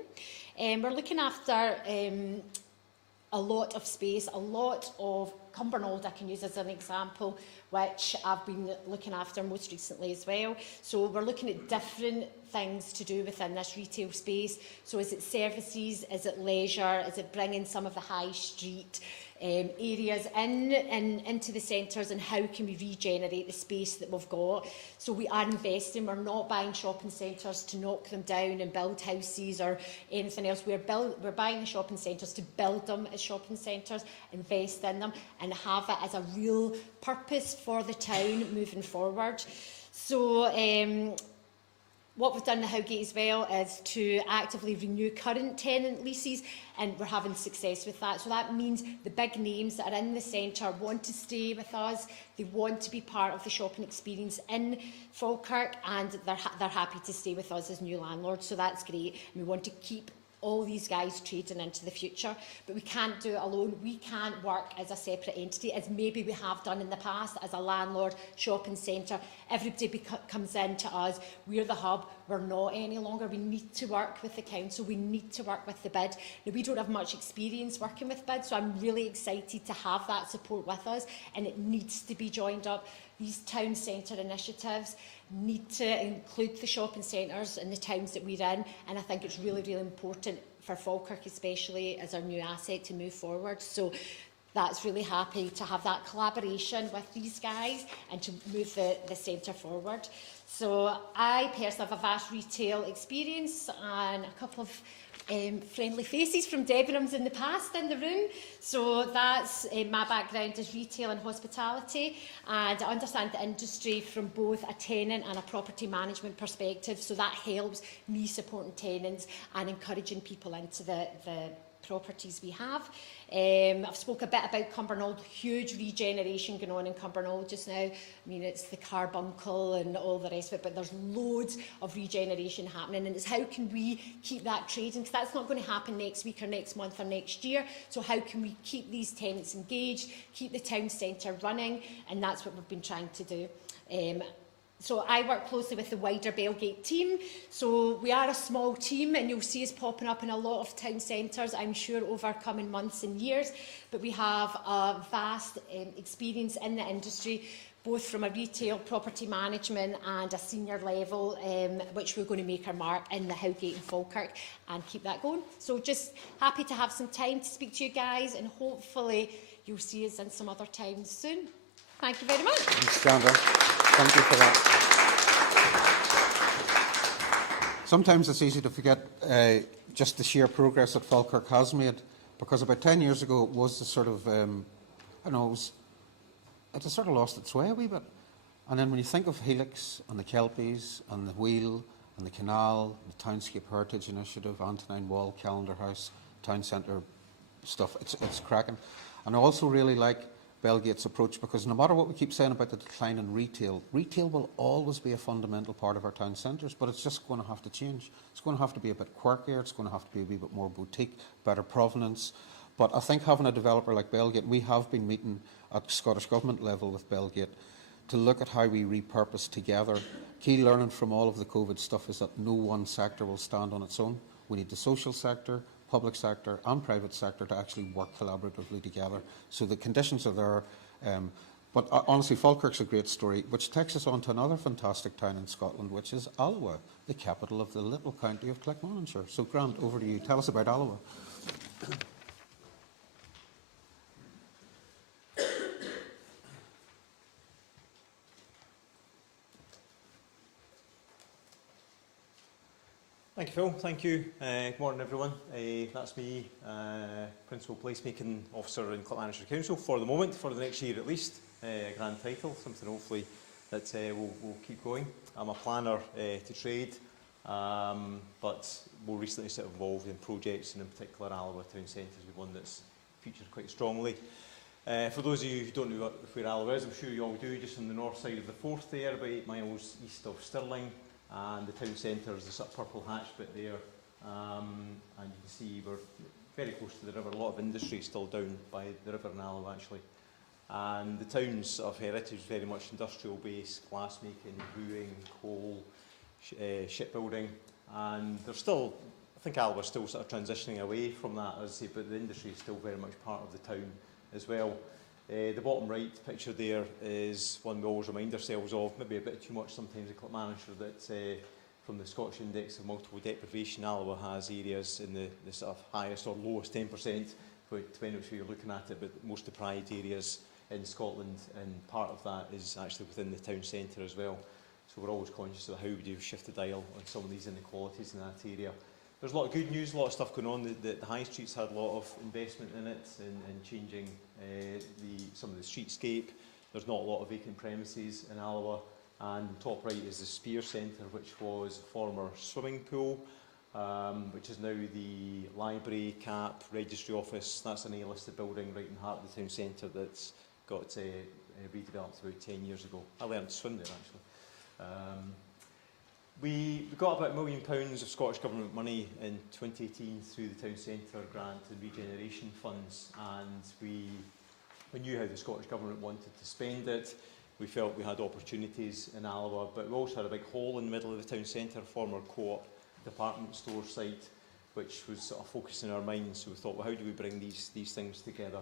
We're looking after a lot of space, a lot of Cumbernauld I can use as an example, which I've been looking after most recently as well. So we're looking at different things to do within this retail space. So is it services, is it leisure, is it bringing some of the high street areas into the centres, and how can we regenerate the space that we've got? So we are investing, we're not buying shopping centres to knock them down and build houses or anything else. We're buying the shopping centres to build them as shopping centres, invest in them and have it as a real purpose for the town moving forward. So What we've done in Howgate as well is to actively renew current tenant leases, and we're having success with that. So that means the big names that are in the centre want to stay with us, they want to be part of the shopping experience in Falkirk, and they're happy to stay with us as new landlords. So that's great, and we want to keep all these guys trading into the future, but we can't do it alone. We can't work as a separate entity, as maybe we have done in the past, as a landlord, shopping centre. Everybody comes in to us, we're the hub, we're not any longer. We need to work with the council, we need to work with the bid. Now, we don't have much experience working with bid, so I'm really excited to have that support with us, and it needs to be joined up. These town centre initiatives need to include the shopping centres in the towns that we're in, and I think it's really, really important for Falkirk especially as our new asset to move forward. So that's really happy to have that collaboration with these guys and to move the centre forward. So I personally have a vast retail experience and a couple of friendly faces from Debenhams in the past in the room. So that's my background is retail and hospitality, and I understand the industry from both a tenant and a property management perspective, so that helps me supporting tenants and encouraging people into the properties we have. I've spoken a bit about Cumbernauld, huge regeneration going on in Cumbernauld just now. I mean, it's the carbuncle and all the rest of it, but there's loads of regeneration happening, and it's how can we keep that trading, because that's not going to happen next week or next month or next year. So how can we keep these tenants engaged, keep the town centre running, and that's what we've been trying to do. So I work closely with the wider Belgate team. So we are a small team, and you'll see us popping up in a lot of town centres, I'm sure, over coming months and years. But we have a vast experience in the industry, both from a retail, property management and a senior level, which we're going to make our mark in the Howgate and Falkirk and keep that going. So just happy to have some time to speak to you guys, and hopefully you'll see us in some other towns soon. Thank you very much. Sandra, thank you for that. Sometimes it's easy to forget just the sheer progress that Falkirk has made, because about 10 years ago it was the sort of, I don't know, it had sort of lost its way a wee bit. And then when you think of Helix and the Kelpies and the Wheel and the Canal, the Townscape Heritage Initiative, Antonine Wall, Calendar House, Town Centre stuff, it's cracking. And I also really like Belgate's approach, because no matter what we keep saying about the decline in retail, retail will always be a fundamental part of our town centres, but it's just going to have to change. It's going to have to be a bit quirkier, it's going to have to be a wee bit more boutique, better provenance. But I think having a developer like Belgate, we have been meeting at Scottish Government level with Belgate to look at how we repurpose together. Key learning from all of the COVID stuff is that no one sector will stand on its own. We need the social sector, public sector and private sector to actually work collaboratively together. So the conditions are there. But honestly, Falkirk's a great story, which takes us on to another fantastic town in Scotland, which is Alloa, the capital of the little county of Clackmannanshire. So Grant, over to you. Tell us about Alloa. Thank you, Phil. Thank you. Good morning, everyone. That's me, Principal Placemaking Officer in Clackmannanshire Council for the moment, for the next year at least. A grand title, something hopefully that will keep going. I'm a planner to trade, but more recently sort of involved in projects, and in particular Alloa Town Centre is one that's featured quite strongly. For those of you who don't know where Alloa is, I'm sure you all do, just on the north side of the Forth there, about 8 miles east of Stirling. And the town centre is the sort of purple hatch bit there, and you can see we're very close to the river. A lot of industry is still down by the river in Alloa actually, and the town's of heritage is very much industrial based, glassmaking, brewing, coal, shipbuilding, and there's still, I think Alloa's still sort of transitioning away from that, as I say, but the industry is still very much part of the town as well. The bottom right picture there is one we always remind ourselves of, maybe a bit too much sometimes in Clackmannanshire, that from the Scottish Index of Multiple Deprivation, Alloa has areas in the sort of highest or lowest 10%, depending on who you're looking at it, but most deprived areas in Scotland, and part of that is actually within the town centre as well. So we're always conscious of how we do shift the dial on some of these inequalities in that area. There's a lot of good news, a lot of stuff going on. The High Street's had a lot of investment in it, and changing some of the streetscape. There's not a lot of vacant premises in Alloa, and top right is the Spear Centre, which was a former swimming pool, which is now the library, CAP, registry office. That's an A-listed building right in the heart of the town centre that's got redeveloped about 10 years ago. I learned to swim there actually. We got about £1 million of Scottish Government money in 2018 through the Town Centre Grant and Regeneration Funds, and we knew how the Scottish Government wanted to spend it. We felt we had opportunities in Alloa, but we also had a big hole in the middle of the town centre, former co-op department store site, which was sort of focusing our minds. So we thought, well, how do we bring these things together?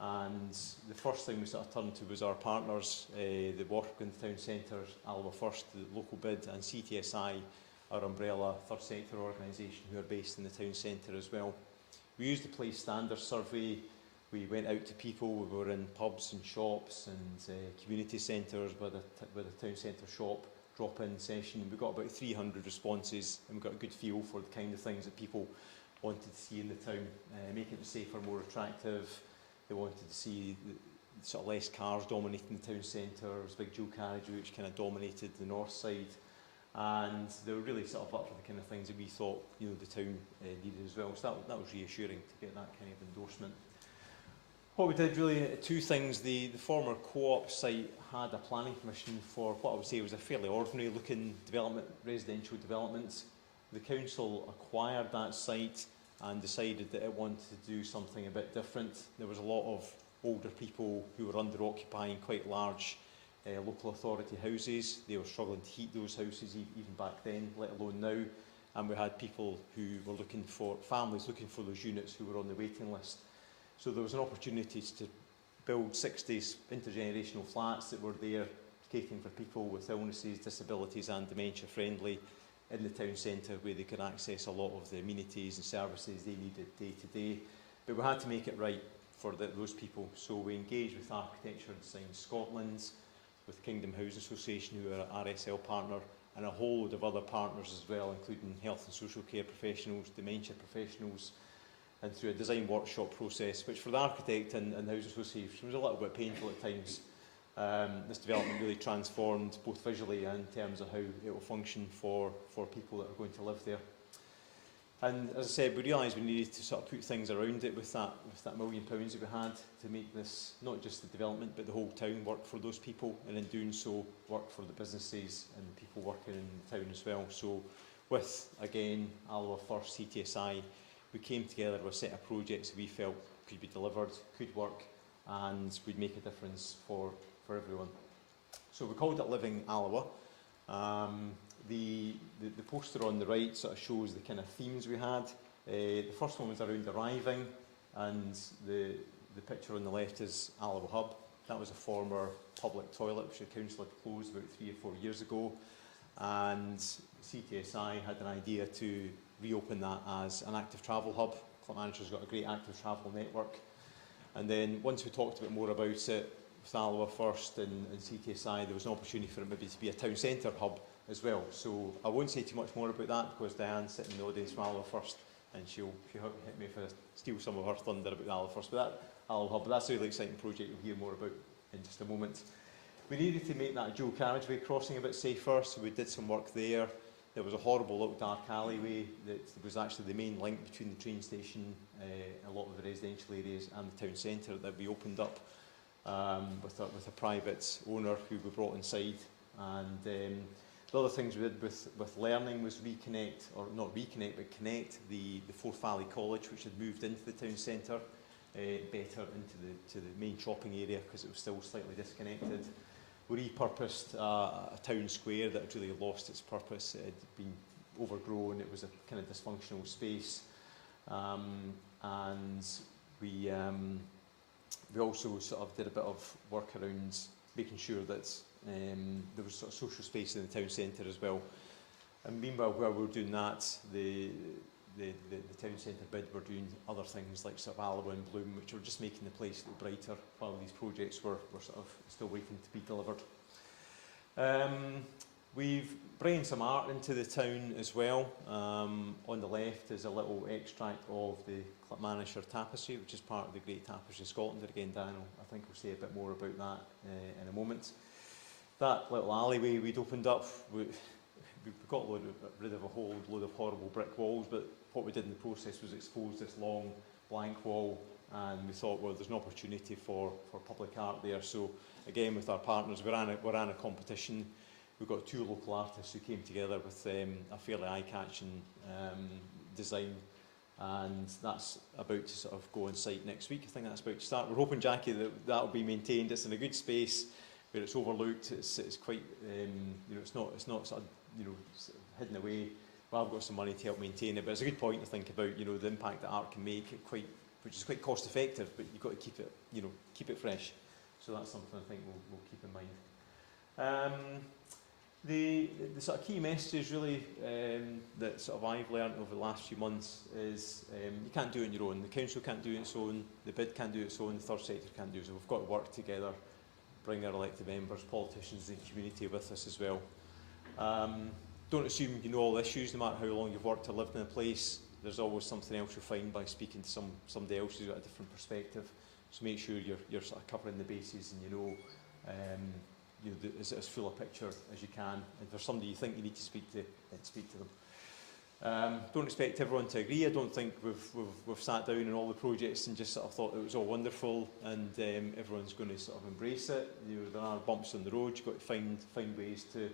And the first thing we sort of turned to was our partners, the work in the town centre, Alloa First, the local bid, and CTSI, our umbrella third sector organisation, who are based in the town centre as well. We used the place standards survey. We went out to people. We were in pubs and shops and community centres with a town centre shop drop-in session. We got about 300 responses, and we got a good feel for the kind of things that people wanted to see in the town, making it safer, more attractive. They wanted to see sort of less cars dominating the town centre. There was a big dual carriageway which kind of dominated the north side, and they were really sort of up for the kind of things that we thought the town needed as well. So that was reassuring to get that kind of endorsement. What we did really, two things. The former co-op site had a planning permission for what I would say was a fairly ordinary looking development, residential development. The council acquired that site and decided that it wanted to do something a bit different. There was a lot of older people who were under-occupying quite large local authority houses. They were struggling to heat those houses even back then, let alone now. And we had people who were families looking for those units who were on the waiting list. So there was an opportunity to build 60 intergenerational flats that were there, catering for people with illnesses, disabilities and dementia friendly, in the town centre, where they could access a lot of the amenities and services they needed day to day. But we had to make it right for those people. So we engaged with Architecture and Design Scotland, with Kingdom Housing Association, who are an RSL partner, and a whole load of other partners as well, including health and social care professionals, dementia professionals, and through a design workshop process, which for the architect and housing association was a little bit painful at times. This development really transformed both visually and in terms of how it will function for people that are going to live there. And as I said, we realised we needed to sort of put things around it with that £1 million that we had to make this not just the development but the whole town work for those people, and in doing so work for the businesses and the people working in the town as well. So with, again, Alloa First, CTSI, we came together with a set of projects we felt could be delivered, could work, and would make a difference for everyone. So we called it Living Alloa. The poster on the right sort of shows the kind of themes we had. The first one was around arriving, and the picture on the left is Alloa Hub. That was a former public toilet which the council had closed about 3 or 4 years ago, and CTSI had an idea to reopen that as an active travel hub. Club Manager's got a great active travel network. And then once we talked a bit more about it with Alloa First and CTSI, there was an opportunity for it maybe to be a town centre hub as well. So I won't say too much more about that because Diane's sitting in the audience from Alloa First, and she'll hit me if I steal some of her thunder about Alloa First. But that Alloa Hub, that's a really exciting project you'll hear more about in just a moment. We needed to make that dual carriageway crossing a bit safer, so we did some work there. There was a horrible little dark alleyway that was actually the main link between the train station, a lot of the residential areas and the town centre, that we opened up with a private owner who we brought inside. And the other things we did with learning was connect the Forth Valley College, which had moved into the town centre, better into the main shopping area because it was still slightly disconnected. We repurposed a town square that had really lost its purpose. It had been overgrown, it was a kind of dysfunctional space. And we also sort of did a bit of work around making sure that there was sort of social space in the town centre as well. And meanwhile, while we were doing that, the town centre bid were doing other things like sort of Alloa and Bloom, which were just making the place look brighter while these projects were sort of still waiting to be delivered. We've brought some art into the town as well. On the left is a little extract of the Manager tapestry, which is part of the Great Tapestry of Scotland. Again, Dan, I think, will say a bit more about that in a moment. that little alleyway we'd opened up, we got rid of a whole load of horrible brick walls, but what we did in the process was expose this long blank wall, and we thought, well, there's an opportunity for public art there. So again, with our partners, we ran a competition. We got 2 local artists who came together with a fairly eye-catching design, and that's about to sort of go on site next week. I think that's about to start. We're hoping, Jackie, that will be maintained. It's in a good space where it's overlooked. It's quite, it's not sort of, hidden away. Well, I've got some money to help maintain it, but it's a good point to think about, the impact that art can make, which is quite cost effective, but you've got to keep it, keep it fresh. So that's something I think we'll keep in mind. The sort of key messages really that sort of I've learned over the last few months is you can't do it on your own. The council can't do it on its own, the bid can't do it on its own, the third sector can't do it. So we've got to work together, bring our elected members, politicians and the community with us as well. Don't assume you know all the issues, no matter how long you've worked or lived in a place. There's always something else you'll find by speaking to somebody else who's got a different perspective. So make sure you're sort of covering the bases and as full a picture as you can. And if there's somebody you think you need to speak to, then speak to them. Don't expect everyone to agree. I don't think we've sat down on all the projects and just sort of thought it was all wonderful and everyone's going to sort of embrace it. There are bumps on the road. You've got to find ways to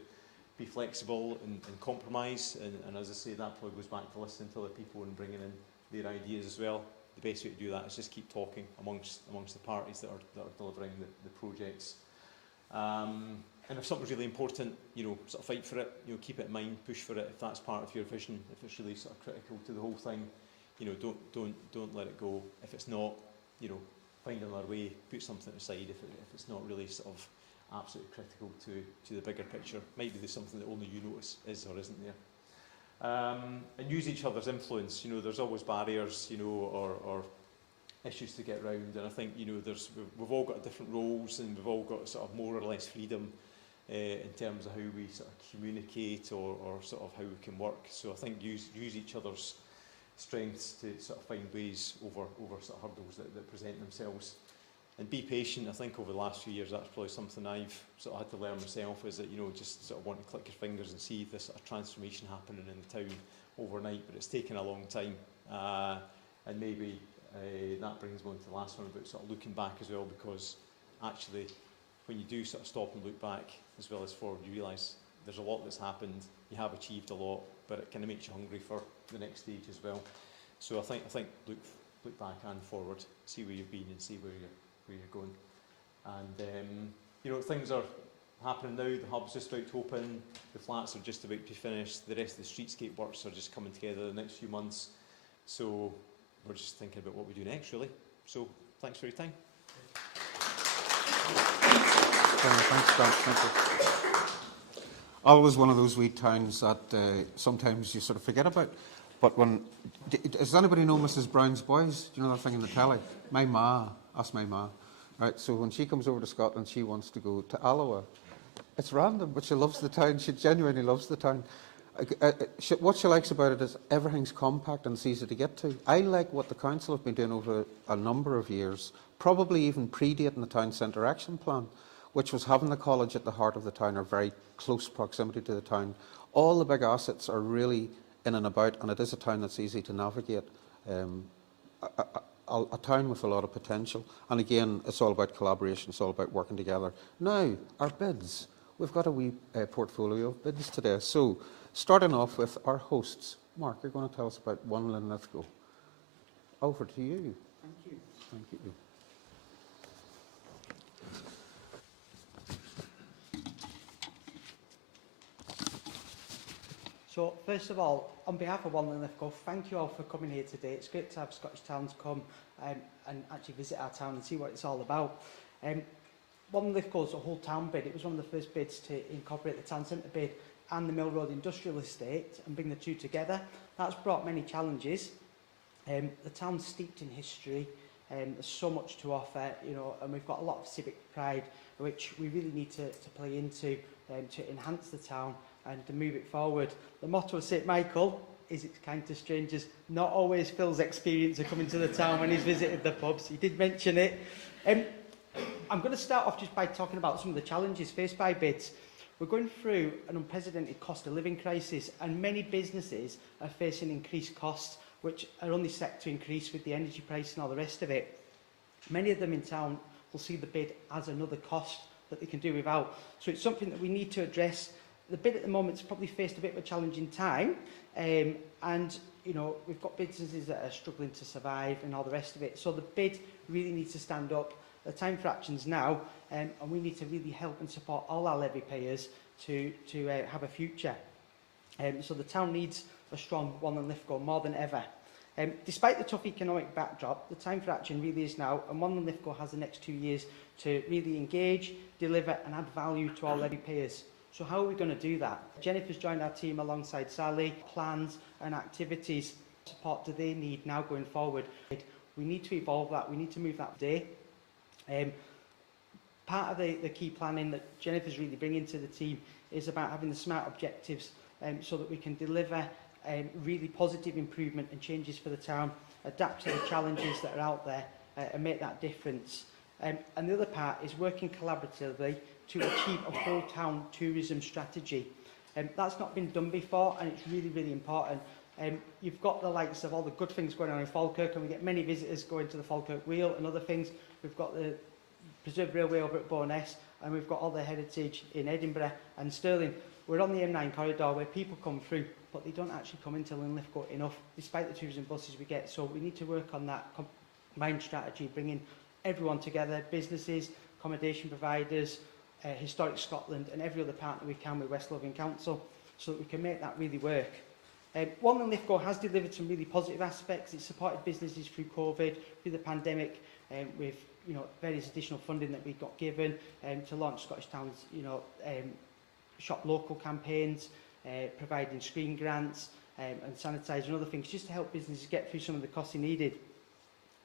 be flexible and compromise. And as I say, that probably goes back to listening to other people and bringing in their ideas as well. The best way to do that is just keep talking amongst the parties that are delivering the projects. And if something's really important, sort of fight for it. Keep it in mind, push for it if that's part of your vision. If it's really sort of critical to the whole thing, don't let it go. If it's not, find another way, put something aside. If it's not really sort of absolutely critical to the bigger picture, might be there's something that only you notice is or isn't there. And use each other's influence. There's always barriers, or issues to get round, and I think we've all got different roles, and we've all got sort of more or less freedom in terms of how we sort of communicate or sort of how we can work. So I think use each other's strengths to sort of find ways over sort of hurdles that present themselves, and be patient. I think over the last few years that's probably something I've sort of had to learn myself, is that just sort of want to click your fingers and see this sort of transformation happening in the town overnight, but it's taken a long time, and maybe that brings me on to the last one about sort of looking back as well, because actually when you do sort of stop and look back as well as forward, you realise there's a lot that's happened, you have achieved a lot, but it kind of makes you hungry for the next stage as well. So I think look back and forward, see where you've been and see where you're going. And things are happening now. The hub's just about to open, the flats are just about to be finished, the rest of the streetscape works are just coming together the next few months. So we're just thinking about what we do next, really. So thanks for your time. Thanks, Dan. Thank you. Always one of those wee towns that sometimes you sort of forget about. But does anybody know Mrs. Brown's Boys? Do you know that thing in the telly? My ma, ask my ma. Right, so when she comes over to Scotland, she wants to go to Alloa. It's random, but she loves the town. She genuinely loves the town. What she likes about it is everything's compact and it's easy to get to. I like what the council have been doing over a number of years, probably even predating the Town Centre Action Plan, which was having the college at the heart of the town, or very close proximity to the town. All the big assets are really in and about, and it is a town that's easy to navigate. A town with a lot of potential. And again, it's all about collaboration, it's all about working together. Now, our bids. We've got a wee portfolio of bids today. So, starting off with our hosts. Mark, you're going to tell us about One Linlithgow. Over to you. Thank you. Thank you. So, first of all, on behalf of One Linlithgow, thank you all for coming here today. It's great to have Scottish Towns come and actually visit our town and see what it's all about. One Linlithgow is a whole town bid. It was one of the first bids to incorporate the town centre bid and the Mill Road Industrial Estate and bring the two together. That's brought many challenges. The town's steeped in history. There's so much to offer, and we've got a lot of civic pride, which we really need to play into to enhance the town and to move it forward. The motto of St Michael is "It's kind to strangers." Not always Phil's experience of coming to the town when he's visited the pubs. He did mention it. I'm going to start off just by talking about some of the challenges faced by bids. We're going through an unprecedented cost of living crisis, and many businesses are facing increased costs, which are only set to increase with the energy price and all the rest of it. Many of them in town will see the bid as another cost that they can do without. So it's something that we need to address. The bid at the moment has probably faced a bit of a challenging time, and we've got businesses that are struggling to survive and all the rest of it. So the bid really needs to stand up. The time for action's now, and we need to really help and support all our levy payers to have a future. So the town needs a strong One in Lithgow more than ever. Despite the tough economic backdrop, the time for action really is now, and One in Lithgow has the next 2 years to really engage, deliver and add value to our levy payers. So how are we going to do that? Jennifer's joined our team alongside Sally. Plans and activities, support do they need now going forward? We need to evolve that, we need to move that day. Part of the key planning that Jennifer's really bringing to the team is about having the smart objectives so that we can deliver really positive improvement and changes for the town, adapt to the challenges that are out there and make that difference. And the other part is working collaboratively to achieve a whole town tourism strategy. That's not been done before, and it's really, really important. You've got the likes of all the good things going on in Falkirk, and we get many visitors going to the Falkirk Wheel and other things. We've got the Preserved Railway over at Bowness, and we've got all the heritage in Edinburgh and Stirling. We're on the M9 corridor where people come through, but they don't actually come into Linlithgow enough, despite the tourism buses we get. So we need to work on that combined strategy, bringing everyone together, businesses, accommodation providers, Historic Scotland and every other partner we can with West Lothian Council, so that we can make that really work. One in Lithgow has delivered some really positive aspects. It's supported businesses through COVID, through the pandemic, with various additional funding that we got given to launch Scottish Towns, shop local campaigns, providing screen grants and sanitizer and other things, just to help businesses get through some of the costs they needed.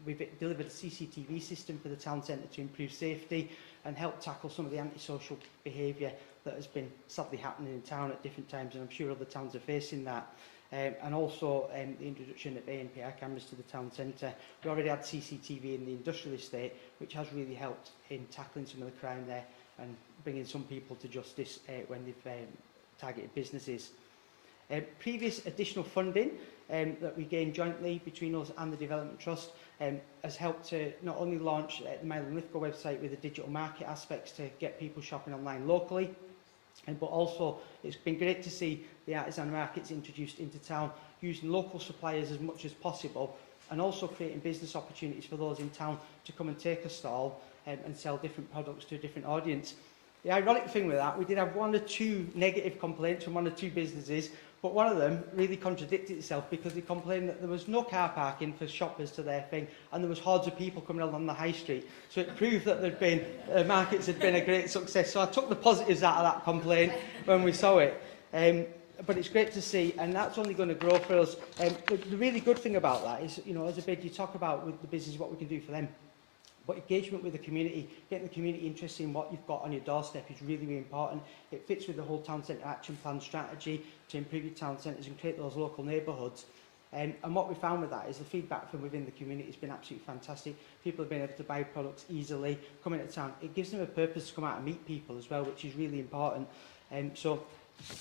We've delivered a CCTV system for the town centre to improve safety and help tackle some of the antisocial behaviour that has been sadly happening in town at different times, and I'm sure other towns are facing that. And also the introduction of ANPR cameras to the town centre. We already had CCTV in the industrial estate, which has really helped in tackling some of the crime there and bringing some people to justice when they've targeted businesses. Previous additional funding that we gained jointly between us and the Development Trust has helped to not only launch the Mile and Lithgow website with the digital market aspects to get people shopping online locally, but also it's been great to see the artisan markets introduced into town, using local suppliers as much as possible, and also creating business opportunities for those in town to come and take a stall and sell different products to a different audience. The ironic thing with that, we did have 1 or 2 negative complaints from 1 or 2 businesses, but one of them really contradicted itself because they complained that there was no car parking for shoppers to their thing, and there was hordes of people coming along the high street. So it proved that markets had been a great success. So I took the positives out of that complaint when we saw it. But it's great to see, and that's only going to grow for us. The really good thing about that is, as a bid, you talk about with the business what we can do for them. But engagement with the community, getting the community interested in what you've got on your doorstep is really, really important. It fits with the whole town centre action plan strategy to improve your town centres and create those local neighbourhoods. And what we found with that is the feedback from within the community has been absolutely fantastic. People have been able to buy products easily, come into town. It gives them a purpose to come out and meet people as well, which is really important. So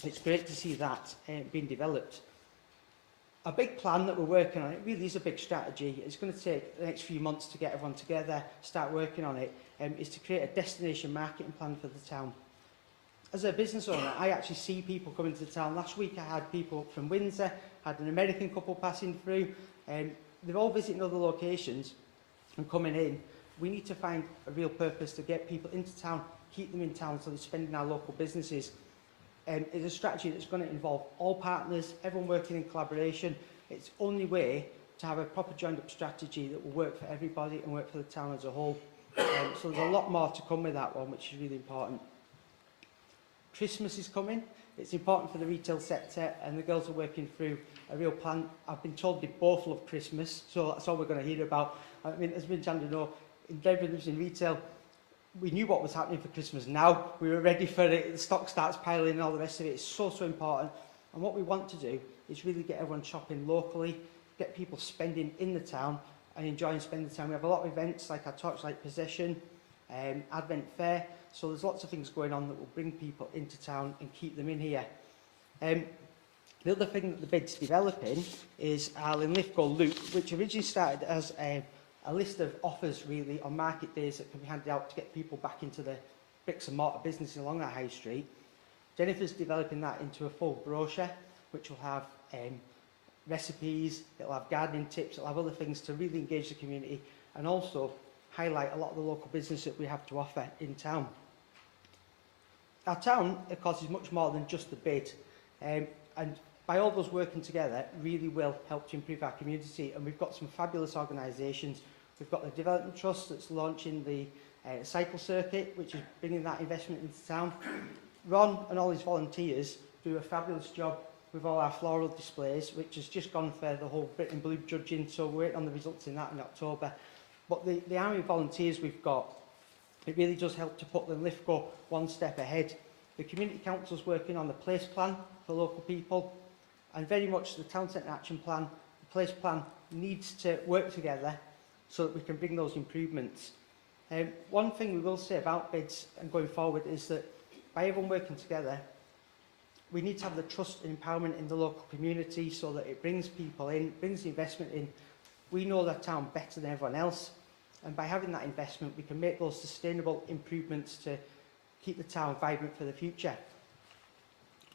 it's great to see that being developed. A big plan that we're working on, it really is a big strategy. It's going to take the next few months to get everyone together, start working on it, is to create a destination marketing plan for the town. As a business owner, I actually see people coming to the town. Last week I had people from Windsor, had an American couple passing through. They're all visiting other locations and coming in. We need to find a real purpose to get people into town, keep them in town so they're spending our local businesses. It's a strategy that's going to involve all partners, everyone working in collaboration. It's the only way to have a proper joined-up strategy that will work for everybody and work for the town as a whole. So there's a lot more to come with that one, which is really important. Christmas is coming. It's important for the retail sector, and the girls are working through a real plan. I've been told they both love Christmas, so that's all we're going to hear about. I mean, as Vince and know, in retail, we knew what was happening for Christmas now. We were ready for it. The stock starts piling and all the rest of it. It's so, so important. And what we want to do is really get everyone shopping locally, get people spending in the town and enjoying spending the time. We have a lot of events like our Torchlight Possession, Advent Fair. So there's lots of things going on that will bring people into town and keep them in here. The other thing that the bid's developing is our Linlithgow Loop, which originally started as a list of offers really on market days that can be handed out to get people back into the bricks and mortar business along that high street. Jennifer's developing that into a full brochure, which will have recipes, it'll have gardening tips, it'll have other things to really engage the community and also highlight a lot of the local business that we have to offer in town. Our town, of course, is much more than just the bid, and by all those working together really will help to improve our community, and we've got some fabulous organisations. We've got the Development Trust that's launching the cycle circuit, which is bringing that investment into town. Ron and all his volunteers do a fabulous job with all our floral displays, which has just gone for the whole Britain Blue judging, so we're waiting on the results in that in October. But the army of volunteers we've got, it really does help to put Linlithgow one step ahead. The Community Council's working on the place plan for local people, and very much the Town Centre Action Plan, the place plan needs to work together so that we can bring those improvements. One thing we will say about bids and going forward is that by everyone working together, we need to have the trust and empowerment in the local community so that it brings people in, brings the investment in. We know that town better than everyone else, and by having that investment we can make those sustainable improvements to keep the town vibrant for the future.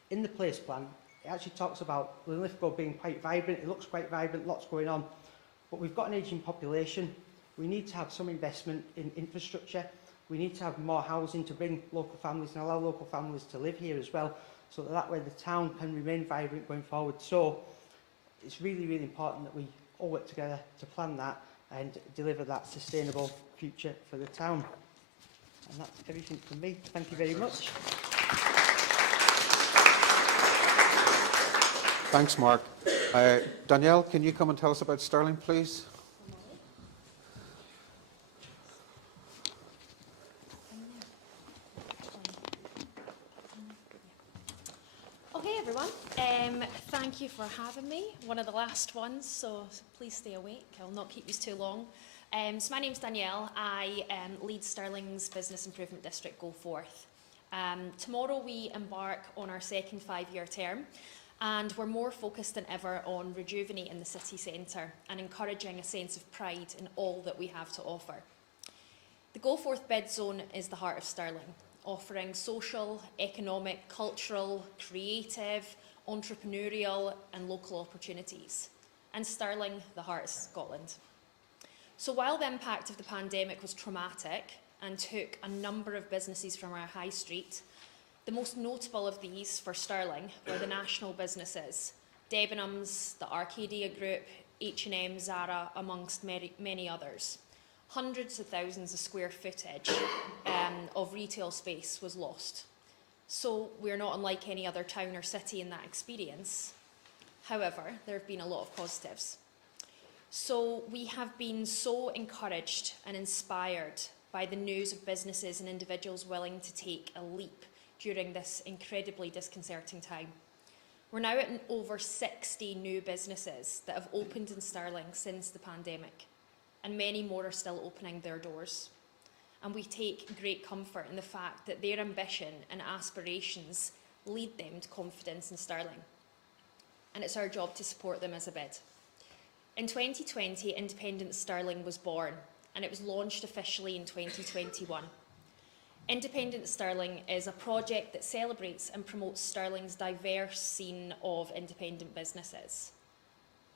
In the place plan, it actually talks about Linlithgow being quite vibrant. It looks quite vibrant, lots going on, but we've got an ageing population. We need to have some investment in infrastructure. We need to have more housing to bring local families and allow local families to live here as well, so that way the town can remain vibrant going forward. So it's really, really important that we all work together to plan that and deliver that sustainable future for the town. And that's everything from me. Thank you very much. Thanks, Mark. Danielle, can you come and tell us about Stirling, please? Okay, everyone. Thank you for having me. One of the last ones, so please stay awake. I'll not keep you too long. So my name's Danielle. I lead Stirling's Business Improvement District Go Forth. Tomorrow we embark on our second 5-year term, and we're more focused than ever on rejuvenating the city centre and encouraging a sense of pride in all that we have to offer. The Go Forth bid zone is the heart of Stirling, offering social, economic, cultural, creative, entrepreneurial and local opportunities. And Stirling, the heart of Scotland. So while the impact of the pandemic was traumatic and took a number of businesses from our high street, the most notable of these for Stirling were the national businesses, Debenhams, the Arcadia Group, H&M, Zara, amongst many others. Hundreds of thousands of square footage of retail space was lost. So we're not unlike any other town or city in that experience. However, there have been a lot of positives. So we have been so encouraged and inspired by the news of businesses and individuals willing to take a leap during this incredibly disconcerting time. We're now at over 60 new businesses that have opened in Stirling since the pandemic, and many more are still opening their doors. And we take great comfort in the fact that their ambition and aspirations lead them to confidence in Stirling. And it's our job to support them as a bid. In 2020, Independent Stirling was born, and it was launched officially in 2021. Independent Stirling is a project that celebrates and promotes Stirling's diverse scene of independent businesses.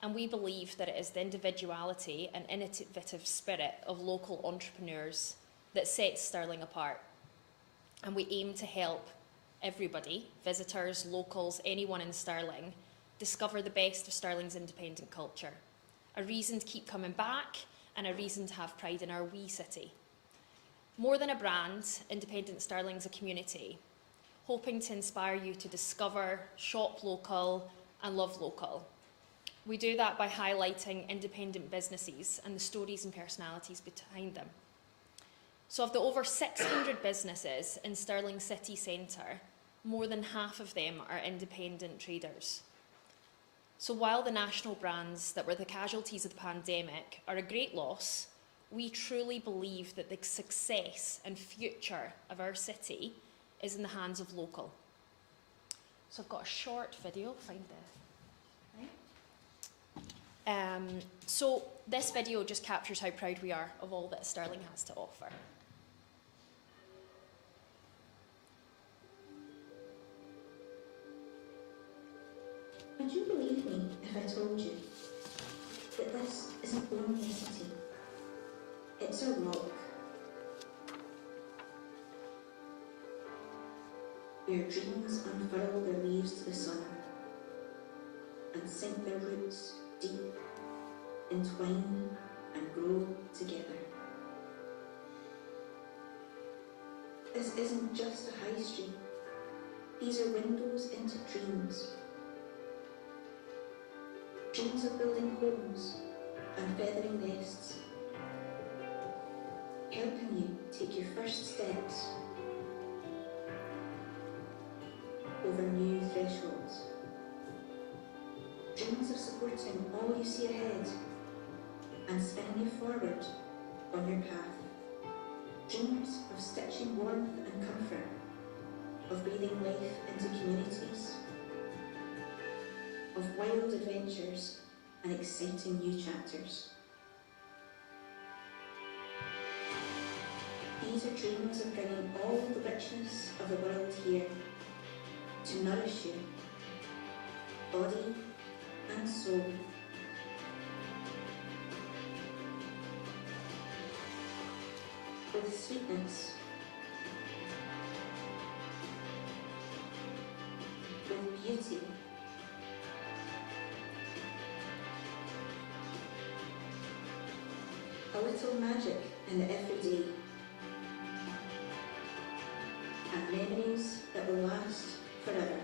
And we believe that it is the individuality and innovative spirit of local entrepreneurs that sets Stirling apart. And we aim to help everybody, visitors, locals, anyone in Stirling, discover the best of Stirling's independent culture. A reason to keep coming back and a reason to have pride in our wee city. More than a brand, Independent Stirling's a community, hoping to inspire you to discover, shop local and love local. We do that by highlighting independent businesses and the stories and personalities behind them. So of the over 600 businesses in Stirling city centre, more than half of them are independent traders. So while the national brands that were the casualties of the pandemic are a great loss, We truly believe that the success and future of our city is in the hands of local. So I've got a short video, find the right. So this video just captures how proud we are of all that Stirling has to offer. Would you believe me if I told you that this isn't only a city, it's a rock where dreams unfurl their leaves to the sun and sink their roots deep, entwine and grow together. This isn't just a high street, these are windows into dreams. Dreams of building homes and feathering nests, helping you take your first steps over new thresholds. Dreams of supporting all you see ahead and spinning you forward on your path. Dreams of stitching warmth and comfort, of breathing life into communities, of wild adventures and exciting new chapters. These are dreams of bringing all the richness of the world here to nourish you, body and soul. With sweetness, with beauty, a little magic in the everyday, and memories that will last forever.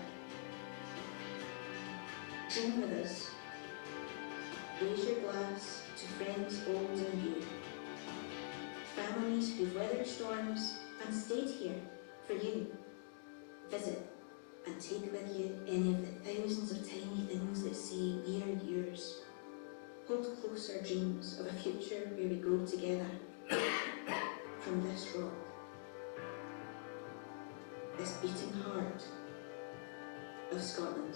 Dream with us. Raise your glass to friends old and new, families who've weathered storms and stayed here for you. Visit and take with you any of the thousands of tiny things that say we are yours. Hold close our dreams of a future where we grow together from this rock, this beating heart of Scotland.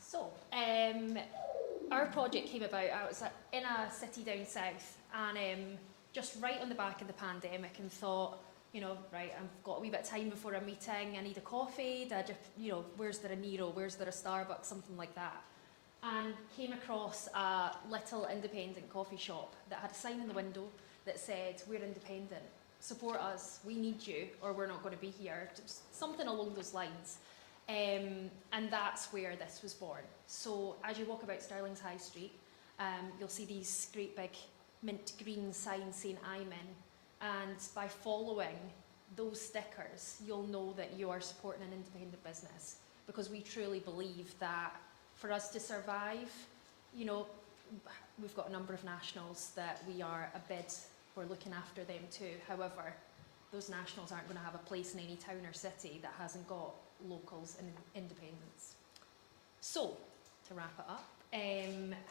So, our project came about, I was in a city down south, and just right on the back of the pandemic, and thought, you know, right, I've got a wee bit of time before a meeting, I need a coffee, you know, where's there a Nero, where's there a Starbucks, something like that. And came across a little independent coffee shop that had a sign in the window that said, we're independent, support us, we need you, or we're not going to be here, something along those lines. And that's where this was born. So as you walk about Stirling's High Street, you'll see these great big mint green signs saying I'm in, and by following those stickers, you'll know that you are supporting an independent business, because we truly believe that for us to survive, you know, we've got a number of nationals that we're looking after them too. However, those nationals aren't going to have a place in any town or city that hasn't got locals and independents. So, to wrap it up,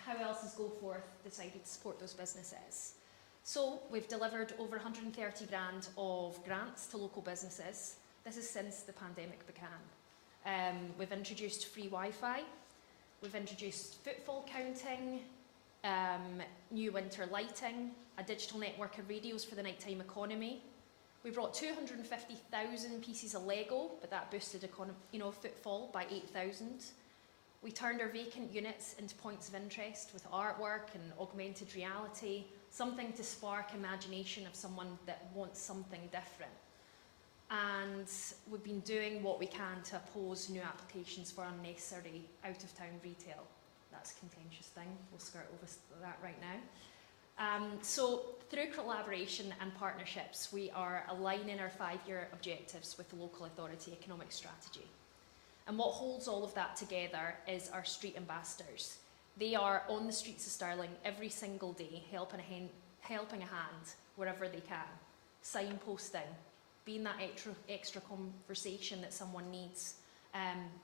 how else has Goforth decided to support those businesses? So, we've delivered over 130 grand of grants to local businesses. This is since the pandemic began. We've introduced free Wi-Fi, we've introduced footfall counting, new winter lighting, a digital network of radios for the nighttime economy. We brought 250,000 pieces of Lego, but that boosted footfall by 8,000. We turned our vacant units into points of interest with artwork and augmented reality, something to spark imagination of someone that wants something different. And we've been doing what we can to oppose new applications for unnecessary out-of-town retail. That's a contentious thing, we'll skirt over that right now. So through collaboration and partnerships, we are aligning our 5-year objectives with the local authority economic strategy. And what holds all of that together is our street ambassadors. They are on the streets of Stirling every single day, helping a hand wherever they can. Signposting, being that extra conversation that someone needs,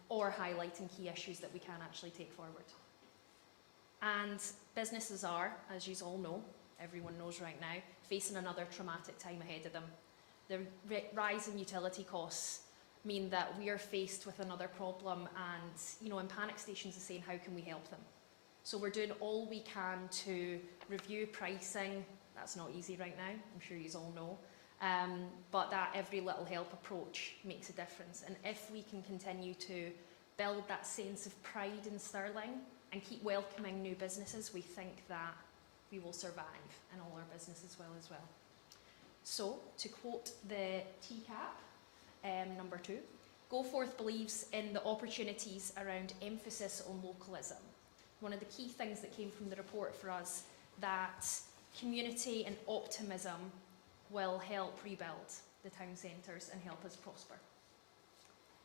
or highlighting key issues that we can actually take forward. And businesses are, as you all know, everyone knows right now, facing another traumatic time ahead of them. The rise in utility costs mean that we are faced with another problem, and in panic stations are saying, how can we help them? So we're doing all we can to review pricing. That's not easy right now, I'm sure you all know. But that every little help approach makes a difference. And if we can continue to build that sense of pride in Stirling and keep welcoming new businesses, we think that we will survive, and all our businesses will as well. So, to quote the TCAP, number 2, Goforth believes in the opportunities around emphasis on localism. One of the key things that came from the report for us, that community and optimism will help rebuild the town centres and help us prosper.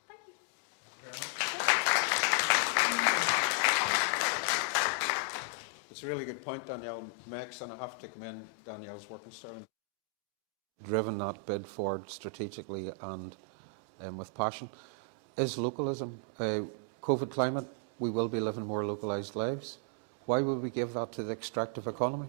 Thank you. It's a really good point Danielle makes, and I have to commend Danielle's work in Stirling. Driven that bid forward strategically and with passion is localism. COVID climate, we will be living more localised lives. Why would we give that to the extractive economy?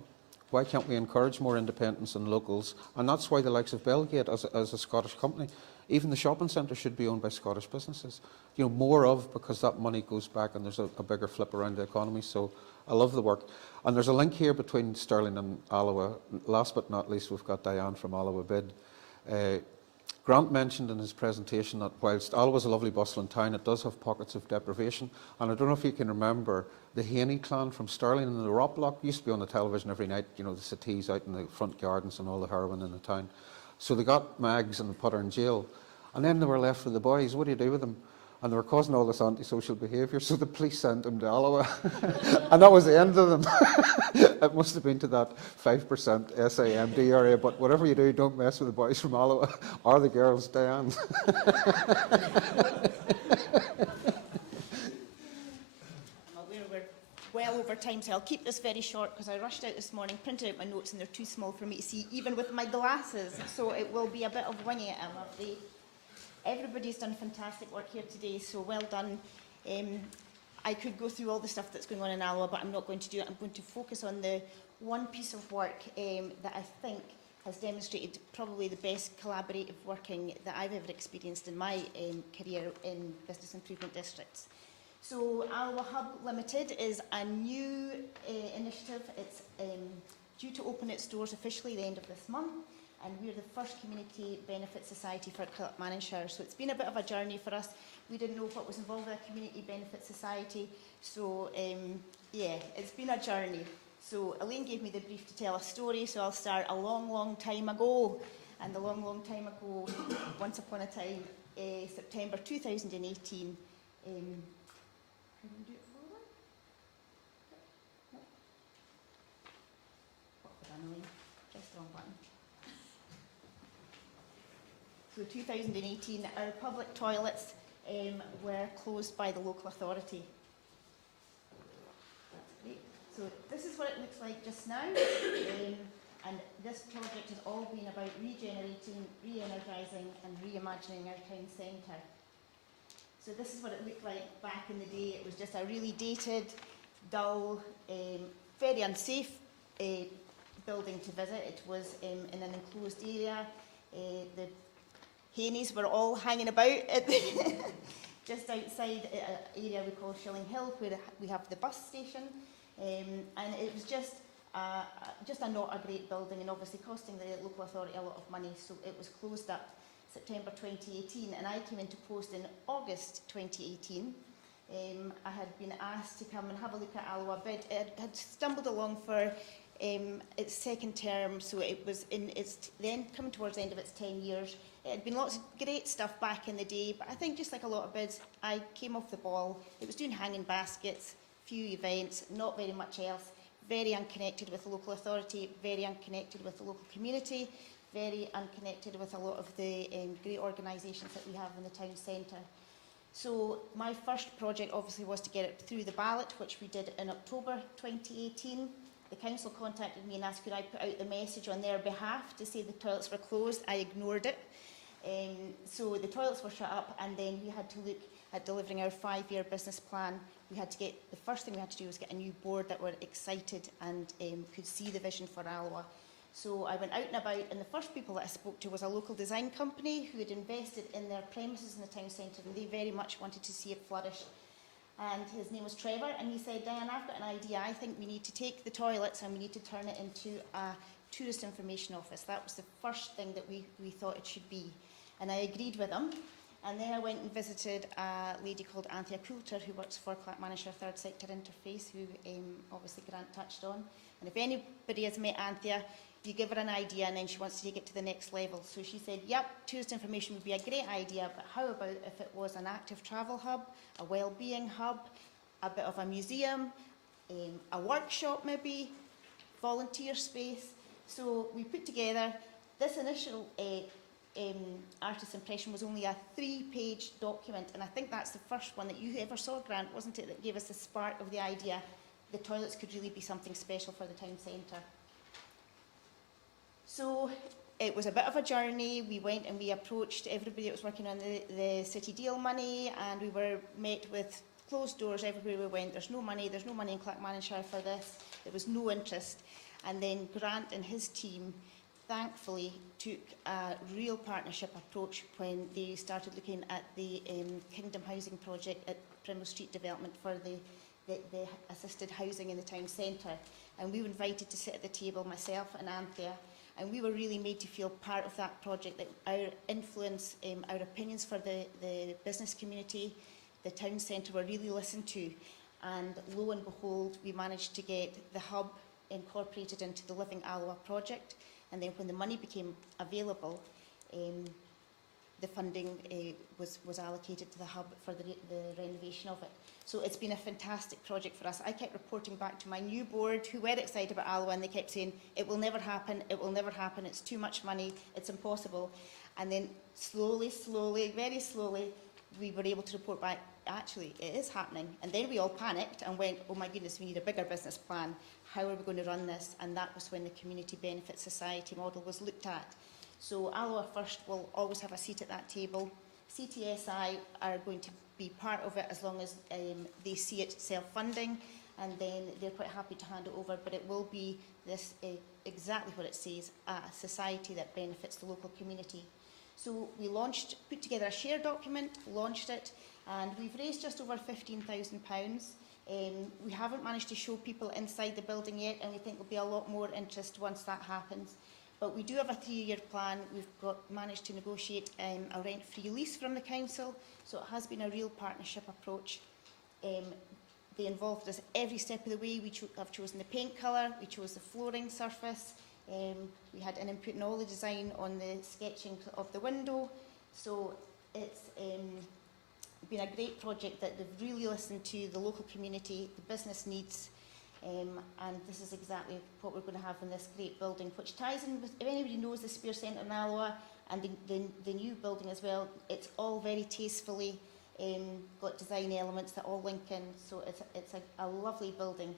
Why can't we encourage more independence in locals? And that's why the likes of Belgate, as a Scottish company, even the shopping centre should be owned by Scottish businesses. More of, because that money goes back and there's a bigger flip around the economy. So I love the work. And there's a link here between Stirling and Alloa. Last but not least, we've got Diane from Alloa Bid. Grant mentioned in his presentation that whilst Alloa is a lovely bustling town, it does have pockets of deprivation. And I don't know if you can remember the Haney clan from Stirling and the Rock Block used to be on the television every night, the settees out in the front gardens and all the heroin in the town. So they got Mags and put her in jail. And then they were left with the boys. What do you do with them? And they were causing all this antisocial behaviour, so the police sent them to Alloa. And that was the end of them. It must have been to that 5% SAMD area, but whatever you do, don't mess with the boys from Alloa, or the girls, Diane. We're well over time, so I'll keep this very short because I rushed out this morning, printed out my notes, and they're too small for me to see, even with my glasses, so it will be a bit of winging it, I'm afraid. Everybody's done fantastic work here today, so well done. I could go through all the stuff that's going on in Alloa, but I'm not going to do it. I'm going to focus on the one piece of work that I think has demonstrated probably the best collaborative working that I've ever experienced in my career in business improvement districts. So Alloa Hub Limited is a new initiative. It's due to open its doors officially the end of this month. And we're the first community benefit society for Kilmanshire. So it's been a bit of a journey for us. We didn't know what was involved in a community benefit society. So yeah, it's been a journey. So Elaine gave me the brief to tell a story, so I'll start a long, long time ago. And a long, long time ago, once upon a time, September 2018. Can we do it forward? No. What have I done, Elaine? Press the wrong button. So 2018, our public toilets were closed by the local authority. That's great. So this is what it looks like just now. And this project has all been about regenerating, re-energising and reimagining our town centre. So this is what it looked like back in the day. It was just a really dated, dull, very unsafe building to visit. It was in an enclosed area. The Haneys were all hanging about at the just outside an area we call Shilling Hill, where we have the bus station. And it was just not a great building, and obviously costing the local authority a lot of money, so it was closed up September 2018, and I came into post in August 2018. I had been asked to come and have a look at Alloa Bid. It had stumbled along for its second term, so it was in its then coming towards the end of its 10 years. It had been lots of great stuff back in the day, but I think just like a lot of bids, I came off the ball. It was doing hanging baskets, few events, not very much else, very unconnected with the local authority, very unconnected with the local community, very unconnected with a lot of the great organisations that we have in the town centre. So my first project obviously was to get it through the ballot, which we did in October 2018. The council contacted me and asked could I put out the message on their behalf to say the toilets were closed. I ignored it. So the toilets were shut up, and then we had to look at delivering our 5-year business plan. We had to get, the first thing we had to do was get a new board that were excited and could see the vision for Alloa. So I went out and about, and the first people that I spoke to was a local design company who had invested in their premises in the town centre, and they very much wanted to see it flourish. And his name was Trevor, and he said, Diane, I've got an idea. I think we need to take the toilets and we need to turn it into a tourist information office. That was the first thing that we thought it should be. And I agreed with him. And then I went and visited a lady called Anthea Coulter, who works for Clackmannanshire Third Sector Interface, who obviously Grant touched on. And if anybody has met Anthea, you give her an idea and then she wants to take it to the next level. So she said, yep, tourist information would be a great idea, but how about if it was an active travel hub, a well-being hub, a bit of a museum, a workshop maybe, volunteer space. So we put together this initial artist impression was only a 3-page document, and I think that's the first one that you ever saw, Grant, wasn't it, that gave us the spark of the idea the toilets could really be something special for the town centre. So it was a bit of a journey. We went and we approached everybody that was working on the city deal money, and we were met with closed doors everywhere we went. There's no money in Clackmannanshire for this. There was no interest. And then Grant and his team thankfully took a real partnership approach when they started looking at the Kingdom Housing project at Primrose Street development for the assisted housing in the town centre. And we were invited to sit at the table, myself and Anthea, and we were really made to feel part of that project, that our influence, our opinions for the business community, the town centre were really listened to. And lo and behold, we managed to get the hub incorporated into the Living Alloa project. And then when the money became available, the funding was allocated to the hub for the renovation of it. So it's been a fantastic project for us. I kept reporting back to my new board, who were excited about Alloa, and they kept saying, it will never happen, it's too much money, it's impossible. And then slowly, very slowly, we were able to report back, actually, it is happening. And then we all panicked and went, oh my goodness, we need a bigger business plan. How are we going to run this? And that was when the Community Benefit Society model was looked at. So Alloa First will always have a seat at that table. CTSI are going to be part of it as long as they see it self-funding, and then they're quite happy to hand it over, but it will be this exactly what it says, a society that benefits the local community. So we put together a share document, launched it, and we've raised just over £15,000. We haven't managed to show people inside the building yet, and we think there'll be a lot more interest once that happens. But we do have a 3-year plan. We've managed to negotiate a rent-free lease from the council, so it has been a real partnership approach. They involved us every step of the way. We have chosen the paint colour, we chose the flooring surface, we had an input in all the design on the sketching of the window. So it's been a great project that they've really listened to the local community, the business needs, and this is exactly what we're going to have in this great building, which ties in with, if anybody knows the Spear Centre in Alloa and the new building as well, it's all very tastefully got design elements that all link in, so it's a lovely building.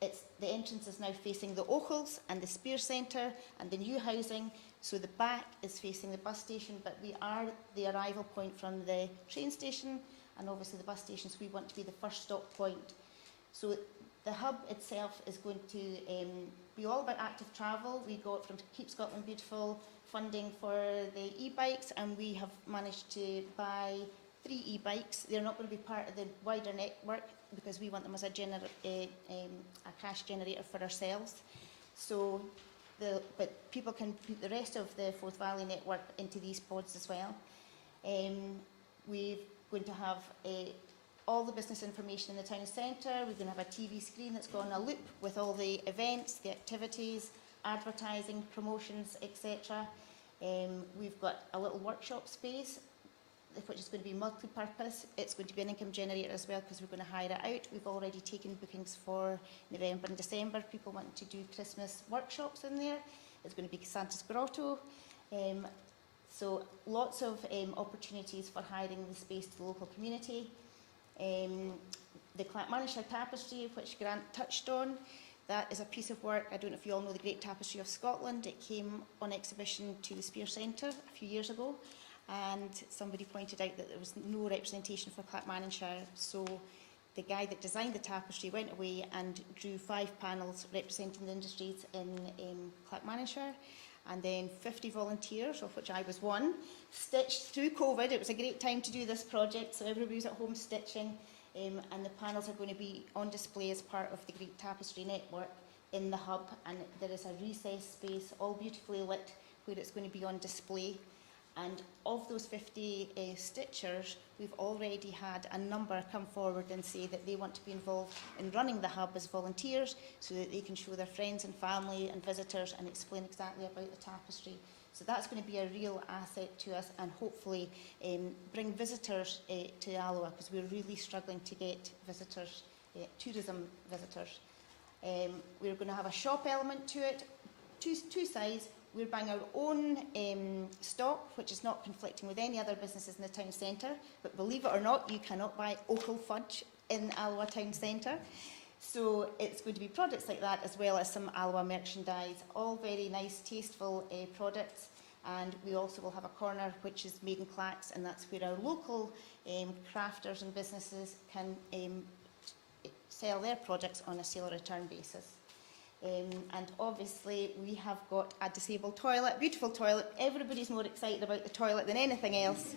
The entrance is now facing the Ochels and the Spear Centre and the new housing, so the back is facing the bus station, but we are the arrival point from the train station and obviously the bus station, so we want to be the first stop point. So the hub itself is going to be all about active travel. We got from Keep Scotland Beautiful funding for the e-bikes, and we have managed to buy 3 e-bikes. They're not going to be part of the wider network because we want them as a cash generator for ourselves. So, but people can put the rest of the Forth Valley network into these pods as well. We're going to have all the business information in the town centre. We're going to have a TV screen that's got on a loop with all the events, the activities, advertising, promotions, etc. We've got a little workshop space, which is going to be multi-purpose. It's going to be an income generator as well because we're going to hire it out. We've already taken bookings for November and December. People want to do Christmas workshops in there. It's going to be Santa's Grotto. So lots of opportunities for hiring the space to the local community. The Clackmannanshire Tapestry, which Grant touched on, that is a piece of work. I don't know if you all know the Great Tapestry of Scotland. It came on exhibition to the Spear Centre a few years ago, and somebody pointed out that there was no representation for Clackmannanshire, so the guy that designed the tapestry went away and drew 5 panels representing the industries in Clackmannanshire, and then 50 volunteers, of which I was one, stitched through COVID. It was a great time to do this project, so everybody was at home stitching, and the panels are going to be on display as part of the Great Tapestry Network in the hub, and there is a recess space, all beautifully lit, where it's going to be on display. And of those 50 stitchers, we've already had a number come forward and say that they want to be involved in running the hub as volunteers, so that they can show their friends and family and visitors and explain exactly about the tapestry. So that's going to be a real asset to us, and hopefully bring visitors to Alloa, because we're really struggling to get visitors, tourism visitors. We're going to have a shop element to it, two sides. We're buying our own stock, which is not conflicting with any other businesses in the town centre. But believe it or not, you cannot buy Ochel fudge in Alloa town centre. So it's going to be products like that, as well as some Alloa merchandise, all very nice, tasteful products. And we also will have a corner which is made in Clacks, and that's where our local crafters and businesses can sell their products on a sale return basis. And obviously we have got a disabled toilet, beautiful toilet. Everybody's more excited about the toilet than anything else.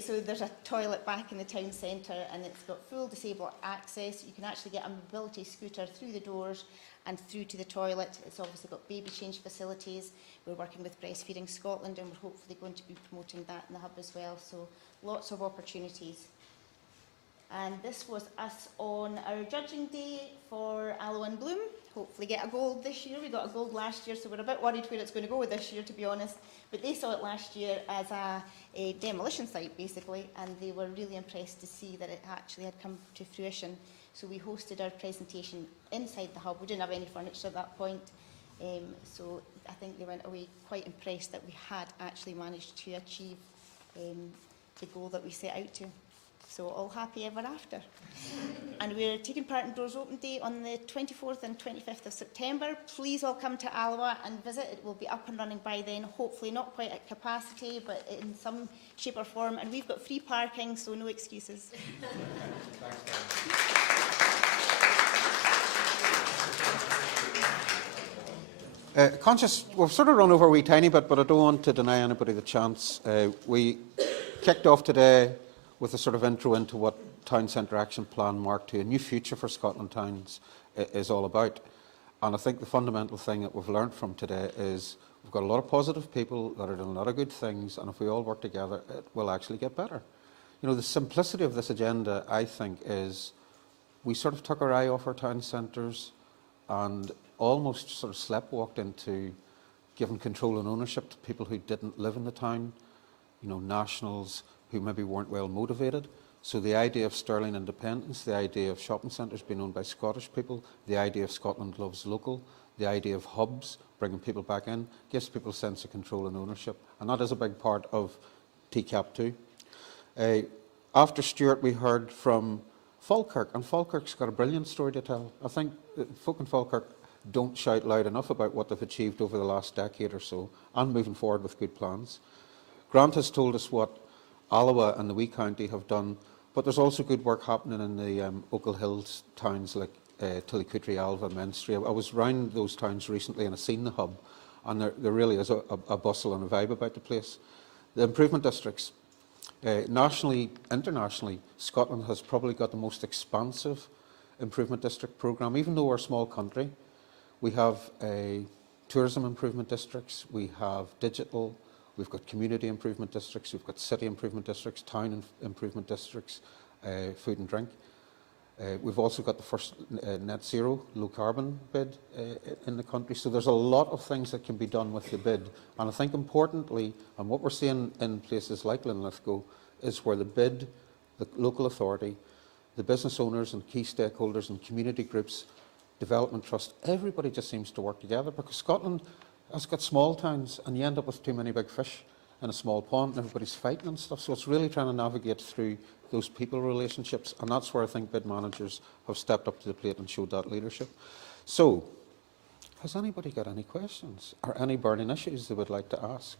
So there's a toilet back in the town centre, and it's got full disabled access. You can actually get a mobility scooter through the doors and through to the toilet. It's obviously got baby change facilities. We're working with Breastfeeding Scotland, and we're hopefully going to be promoting that in the hub as well. So lots of opportunities. And this was us on our judging day for Alloa in Bloom. Hopefully get a gold this year. We got a gold last year, so we're a bit worried where it's going to go this year, to be honest. But they saw it last year as a demolition site, basically, and they were really impressed to see that it actually had come to fruition. So we hosted our presentation inside the hub. We didn't have any furniture at that point. So I think they went away quite impressed that we had actually managed to achieve the goal that we set out to. So all happy ever after. And we're taking part in Doors Open Day on the 24th and 25th of September. Please all come to Alloa and visit. It will be up and running by then, hopefully not quite at capacity, but in some shape or form. And we've got free parking, so no excuses. Conscious, we've sort of run over a wee tiny bit, but I don't want to deny anybody the chance. We kicked off today with a sort of intro into what Town Centre Action Plan Mark 2, a new future for Scotland towns, is all about. And I think the fundamental thing that we've learned from today is we've got a lot of positive people that are doing a lot of good things, and if we all work together, it will actually get better. You know, the simplicity of this agenda, I think, is we sort of took our eye off our town centres and almost sort of sleptwalked into giving control and ownership to people who didn't live in the town, you know, nationals who maybe weren't well motivated. So the idea of Sterling independence, the idea of shopping centres being owned by Scottish people, the idea of Scotland loves local, the idea of hubs, bringing people back in, gives people a sense of control and ownership. And that is a big part of TCAP2. After Stuart, we heard from Falkirk, and Falkirk's got a brilliant story to tell. I think folk in Falkirk don't shout loud enough about what they've achieved over the last decade or so, and moving forward with good plans. Grant has told us what Alloa and the wee county have done, but there's also good work happening in the Ochil Hills towns like Tillycutry, Alva, Menstrie. I was round those towns recently and I've seen the hub, and there really is a bustle and a vibe about the place. The improvement districts, nationally, internationally, Scotland has probably got the most expansive improvement district programme. Even though we're a small country, we have tourism improvement districts, we have digital, we've got community improvement districts, we've got city improvement districts, town improvement districts, food and drink. We've also got the first net zero, low carbon bid in the country. So there's a lot of things that can be done with the bid. And I think importantly, and what we're seeing in places like Linlithgow, is where the bid, the local authority, the business owners and key stakeholders and community groups, development trust, everybody just seems to work together, because Scotland has got small towns and you end up with too many big fish in a small pond and everybody's fighting and stuff. So it's really trying to navigate through those people relationships, and that's where I think bid managers have stepped up to the plate and showed that leadership. So, has anybody got any questions or any burning issues they would like to ask?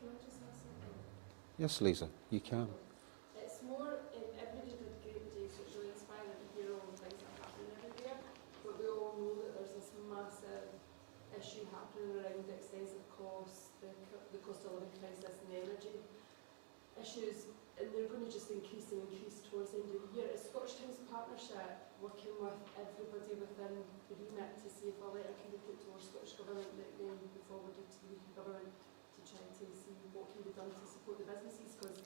Can I just ask Yes, Lisa, you can. It's more, everybody did great today, so it's really inspiring to hear all the things that are happening everywhere. But we all know that there's this massive issue happening around the extensive costs, the cost of living crisis and the energy issues, and they're going to just increase and increase towards the end of the year. Is Scottish Towns Partnership working with everybody within the remit to see if a letter can be put towards Scottish Government that then be forwarded to the UK Government to try to see what can be done to support the businesses? Because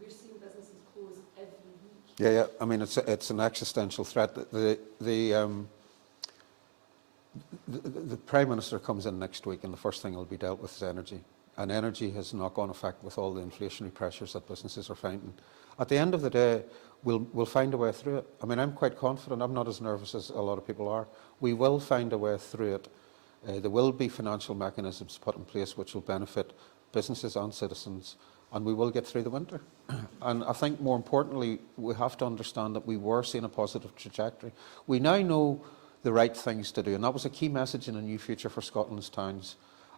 we're seeing businesses close every week. Yeah. I mean, it's an existential threat. The Prime Minister comes in next week, and the first thing will be dealt with is energy. And energy has knock-on effect with all the inflationary pressures that businesses are finding. At the end of the day, we'll find a way through it. I mean, I'm quite confident. I'm not as nervous as a lot of people are. We will find a way through it. There will be financial mechanisms put in place which will benefit businesses and citizens, and we will get through the winter. And I think more importantly, we have to understand that we were seeing a positive trajectory. We now know the right things to do, and that was a key message in A New Future for Scotland's Towns,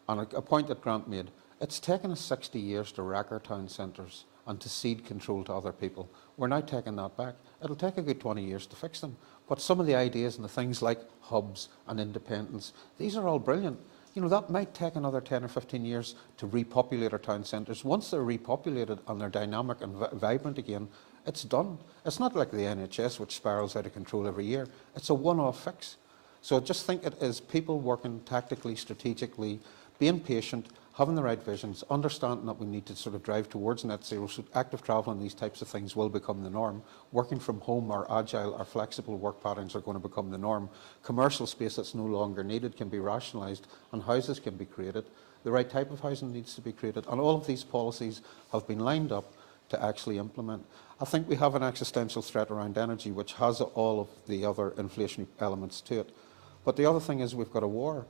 and a point that Grant made. It's taken us 60 years to wreck our town centres and to cede control to other people. We're now taking that back. It'll take a good 20 years to fix them, but some of the ideas and the things like hubs and independence, these are all brilliant. You know, that might take another 10 or 15 years to repopulate our town centres. Once they're repopulated and they're dynamic and vibrant again, it's done. It's not like the NHS, which spirals out of control every year. It's a one-off fix. So just think it is people working tactically, strategically, being patient, having the right visions, understanding that we need to sort of drive towards net zero, so active travel and these types of things will become the norm. Working from home or agile or flexible work patterns are going to become the norm. Commercial space that's no longer needed can be rationalised and houses can be created. The right type of housing needs to be created, and all of these policies have been lined up to actually implement. I think we have an existential threat around energy which has all of the other inflationary elements to it. But the other thing is we've got a war.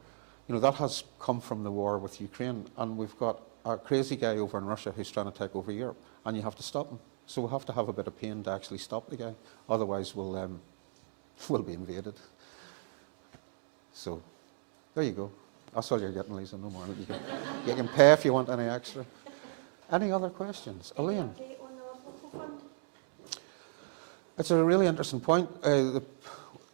You know, that has come from the war with Ukraine, and we've got a crazy guy over in Russia who's trying to take over Europe, and you have to stop him. So we have to have a bit of pain to actually stop the guy, otherwise we'll be invaded. So there you go. That's all you're getting, Lisa, no more. You can pay if you want any extra. Any other questions? Elaine? It's a really interesting point.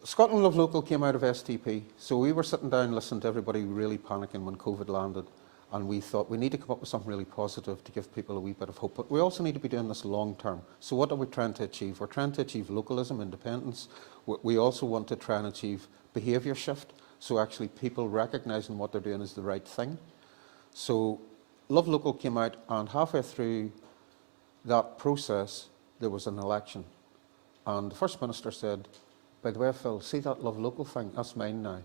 Scotland Love Local came out of STP, so we were sitting down listening to everybody really panicking when COVID landed, and we thought we need to come up with something really positive to give people a wee bit of hope, but we also need to be doing this long term. So what are we trying to achieve? We're trying to achieve localism, independence. We also want to try and achieve behaviour shift, so actually people recognising what they're doing is the right thing. So Love Local came out, and halfway through that process there was an election, and the First Minister said, by the way, Phil, see that Love Local thing? That's mine now.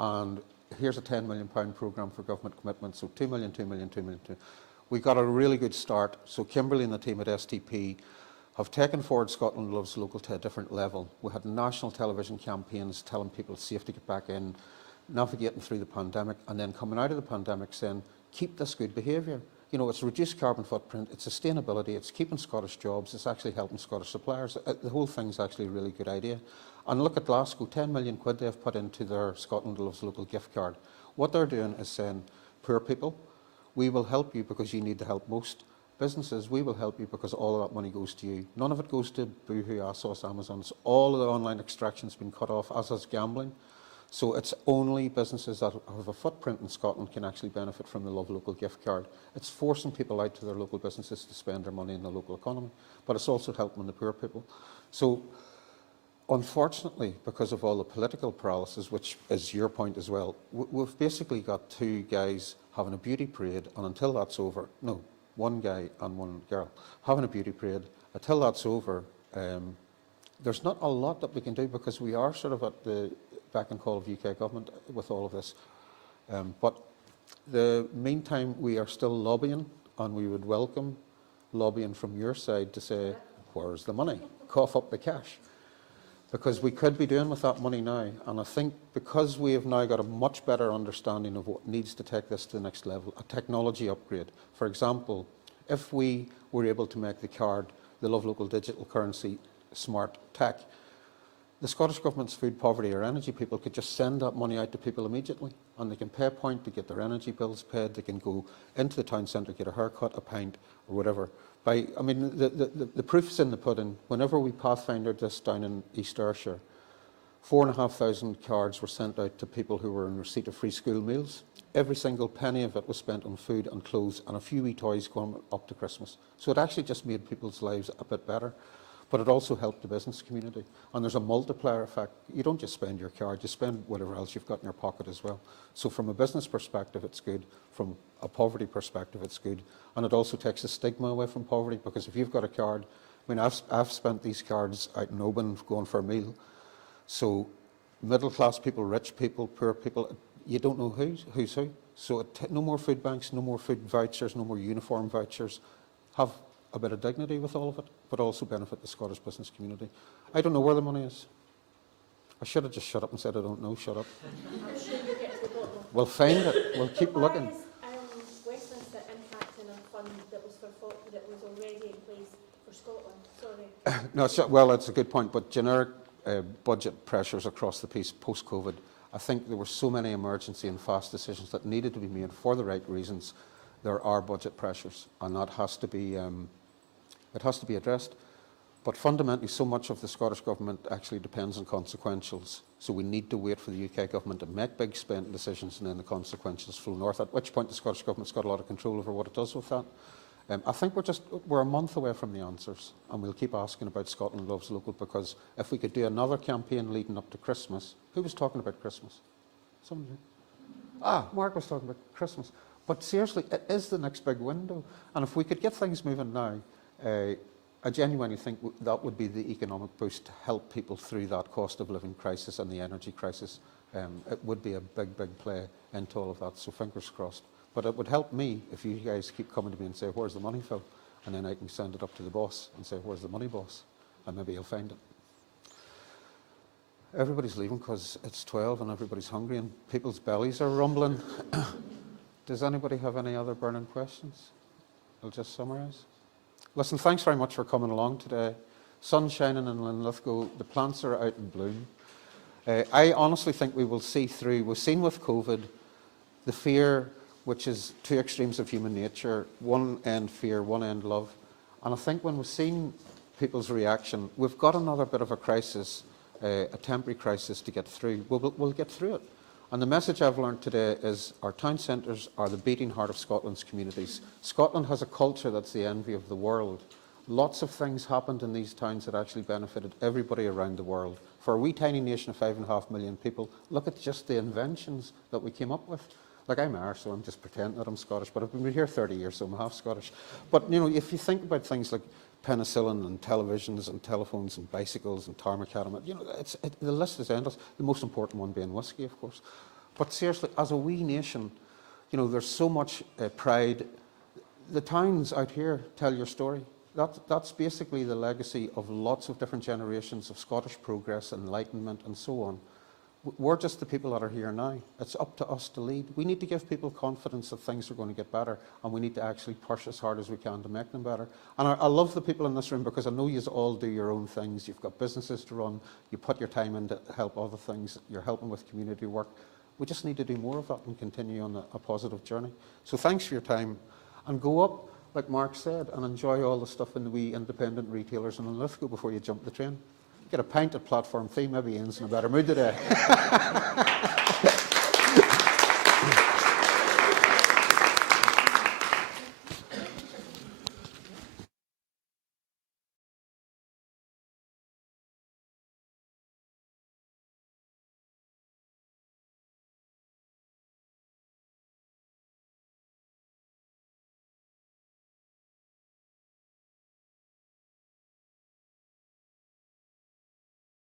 And here's a £10 million programme for government commitment, so 2 million, 2 million, 2 million, 2 million. We got a really good start. So Kimberly and the team at STP have taken forward Scotland Loves Local to a different level. We had national television campaigns telling people it's safe to get back in, navigating through the pandemic, and then coming out of the pandemic saying, keep this good behaviour. You know, it's reduced carbon footprint, it's sustainability, it's keeping Scottish jobs, it's actually helping Scottish suppliers. The whole thing's actually a really good idea. And look at Glasgow, 10 million quid they've put into their Scotland Loves Local gift card. What they're doing is saying, poor people, we will help you because you need the help most. Businesses, we will help you because all of that money goes to you. None of it goes to Boohoo, ASOS, Amazon. All of the online extraction's been cut off, as is gambling. So it's only businesses that have a footprint in Scotland can actually benefit from the Love Local gift card. It's forcing people out to their local businesses to spend their money in the local economy, but it's also helping the poor people. So unfortunately, because of all the political paralysis, which is your point as well, we've basically got two guys having a beauty parade, and until that's over, no, one guy and one girl having a beauty parade, until that's over, there's not a lot that we can do because we are sort of at the beck and call of UK government with all of this. But the meantime, we are still lobbying, and we would welcome lobbying from your side to say, where's the money? Cough up the cash. Because we could be doing with that money now, and I think because we have now got a much better understanding of what needs to take this to the next level, a technology upgrade. For example, if we were able to make the card, the Love Local digital currency, smart tech, the Scottish Government's food poverty or energy people could just send that money out to people immediately, and they can pay a point to get their energy bills paid. They can go into the town centre, get a haircut, a pint, or whatever. The proof's in the pudding. Whenever we pathfindered this down in East Ayrshire, 4,500 cards were sent out to people who were in receipt of free school meals. Every single penny of it was spent on food and clothes and a few wee toys going up to Christmas. So it actually just made people's lives a bit better. But it also helped the business community. And there's a multiplier effect. You don't just spend your card, you spend whatever else you've got in your pocket as well. So from a business perspective, it's good. From a poverty perspective, it's good. And it also takes the stigma away from poverty, because if you've got a card, I mean, I've spent these cards out in Oban going for a meal. So middle class people, rich people, poor people, you don't know who's who. So no more food banks, no more food vouchers, no more uniform vouchers. Have a bit of dignity with all of it, but also benefit the Scottish business community. I don't know where the money is. I should have just shut up and said I don't know, shut up. I'm sure you'll get to the bottom. We'll find it, we'll keep looking. Why is Westminster impacting a fund that was already in place for Scotland? Sorry. No, well, that's a good point, but generic budget pressures across the piece post-COVID, I think there were so many emergency and fast decisions that needed to be made for the right reasons. There are budget pressures, and that has to be addressed. But fundamentally, so much of the Scottish Government actually depends on consequentials. So we need to wait for the UK Government to make big spending decisions, and then the consequentials flow north, at which point the Scottish Government's got a lot of control over what it does with that. I think we're a month away from the answers, and we'll keep asking about Scotland Loves Local, because if we could do another campaign leading up to Christmas. Who was talking about Christmas? Somebody. Mark was talking about Christmas. But seriously, it is the next big window. And if we could get things moving now, I genuinely think that would be the economic boost to help people through that cost of living crisis and the energy crisis. It would be a big, big play into all of that, so fingers crossed. But it would help me if you guys keep coming to me and say, where's the money, Phil? And then I can send it up to the boss and say, where's the money, boss? And maybe he'll find it. Everybody's leaving because it's 12 and everybody's hungry and people's bellies are rumbling. Does anybody have any other burning questions? I'll just summarise. Listen, thanks very much for coming along today. Sun shining in Linlithgow, the plants are out in bloom. I honestly think we will see through, we've seen with COVID, the fear, which is two extremes of human nature, one end fear, one end love. And I think when we've seen people's reaction, we've got another bit of a crisis, a temporary crisis to get through. We'll get through it. And the message I've learned today is our town centres are the beating heart of Scotland's communities. Scotland has a culture that's the envy of the world. Lots of things happened in these towns that actually benefited everybody around the world. For a wee tiny nation of 5.5 million people, look at just the inventions that we came up with. Like, I'm Irish, so I'm just pretending that I'm Scottish, but I've been here 30 years, so I'm half Scottish. But, you know, if you think about things like penicillin and televisions and telephones and bicycles and tar macadam, you know, the list is endless, the most important one being whiskey, of course. But seriously, as a wee nation, you know, there's so much pride. The towns out here tell your story. That's basically the legacy of lots of different generations of Scottish progress, enlightenment, and so on. We're just the people that are here now. It's up to us to lead. We need to give people confidence that things are going to get better, and we need to actually push as hard as we can to make them better. And I love the people in this room, because I know you all do your own things. You've got businesses to run. You put your time in to help other things. You're helping with community work. We just need to do more of that and continue on a positive journey. So thanks for your time. And go up, like Mark said, and enjoy all the stuff in the wee independent retailers in Linlithgow before you jump the train. Get a pint at Platform 3, maybe Ian's in a better mood today.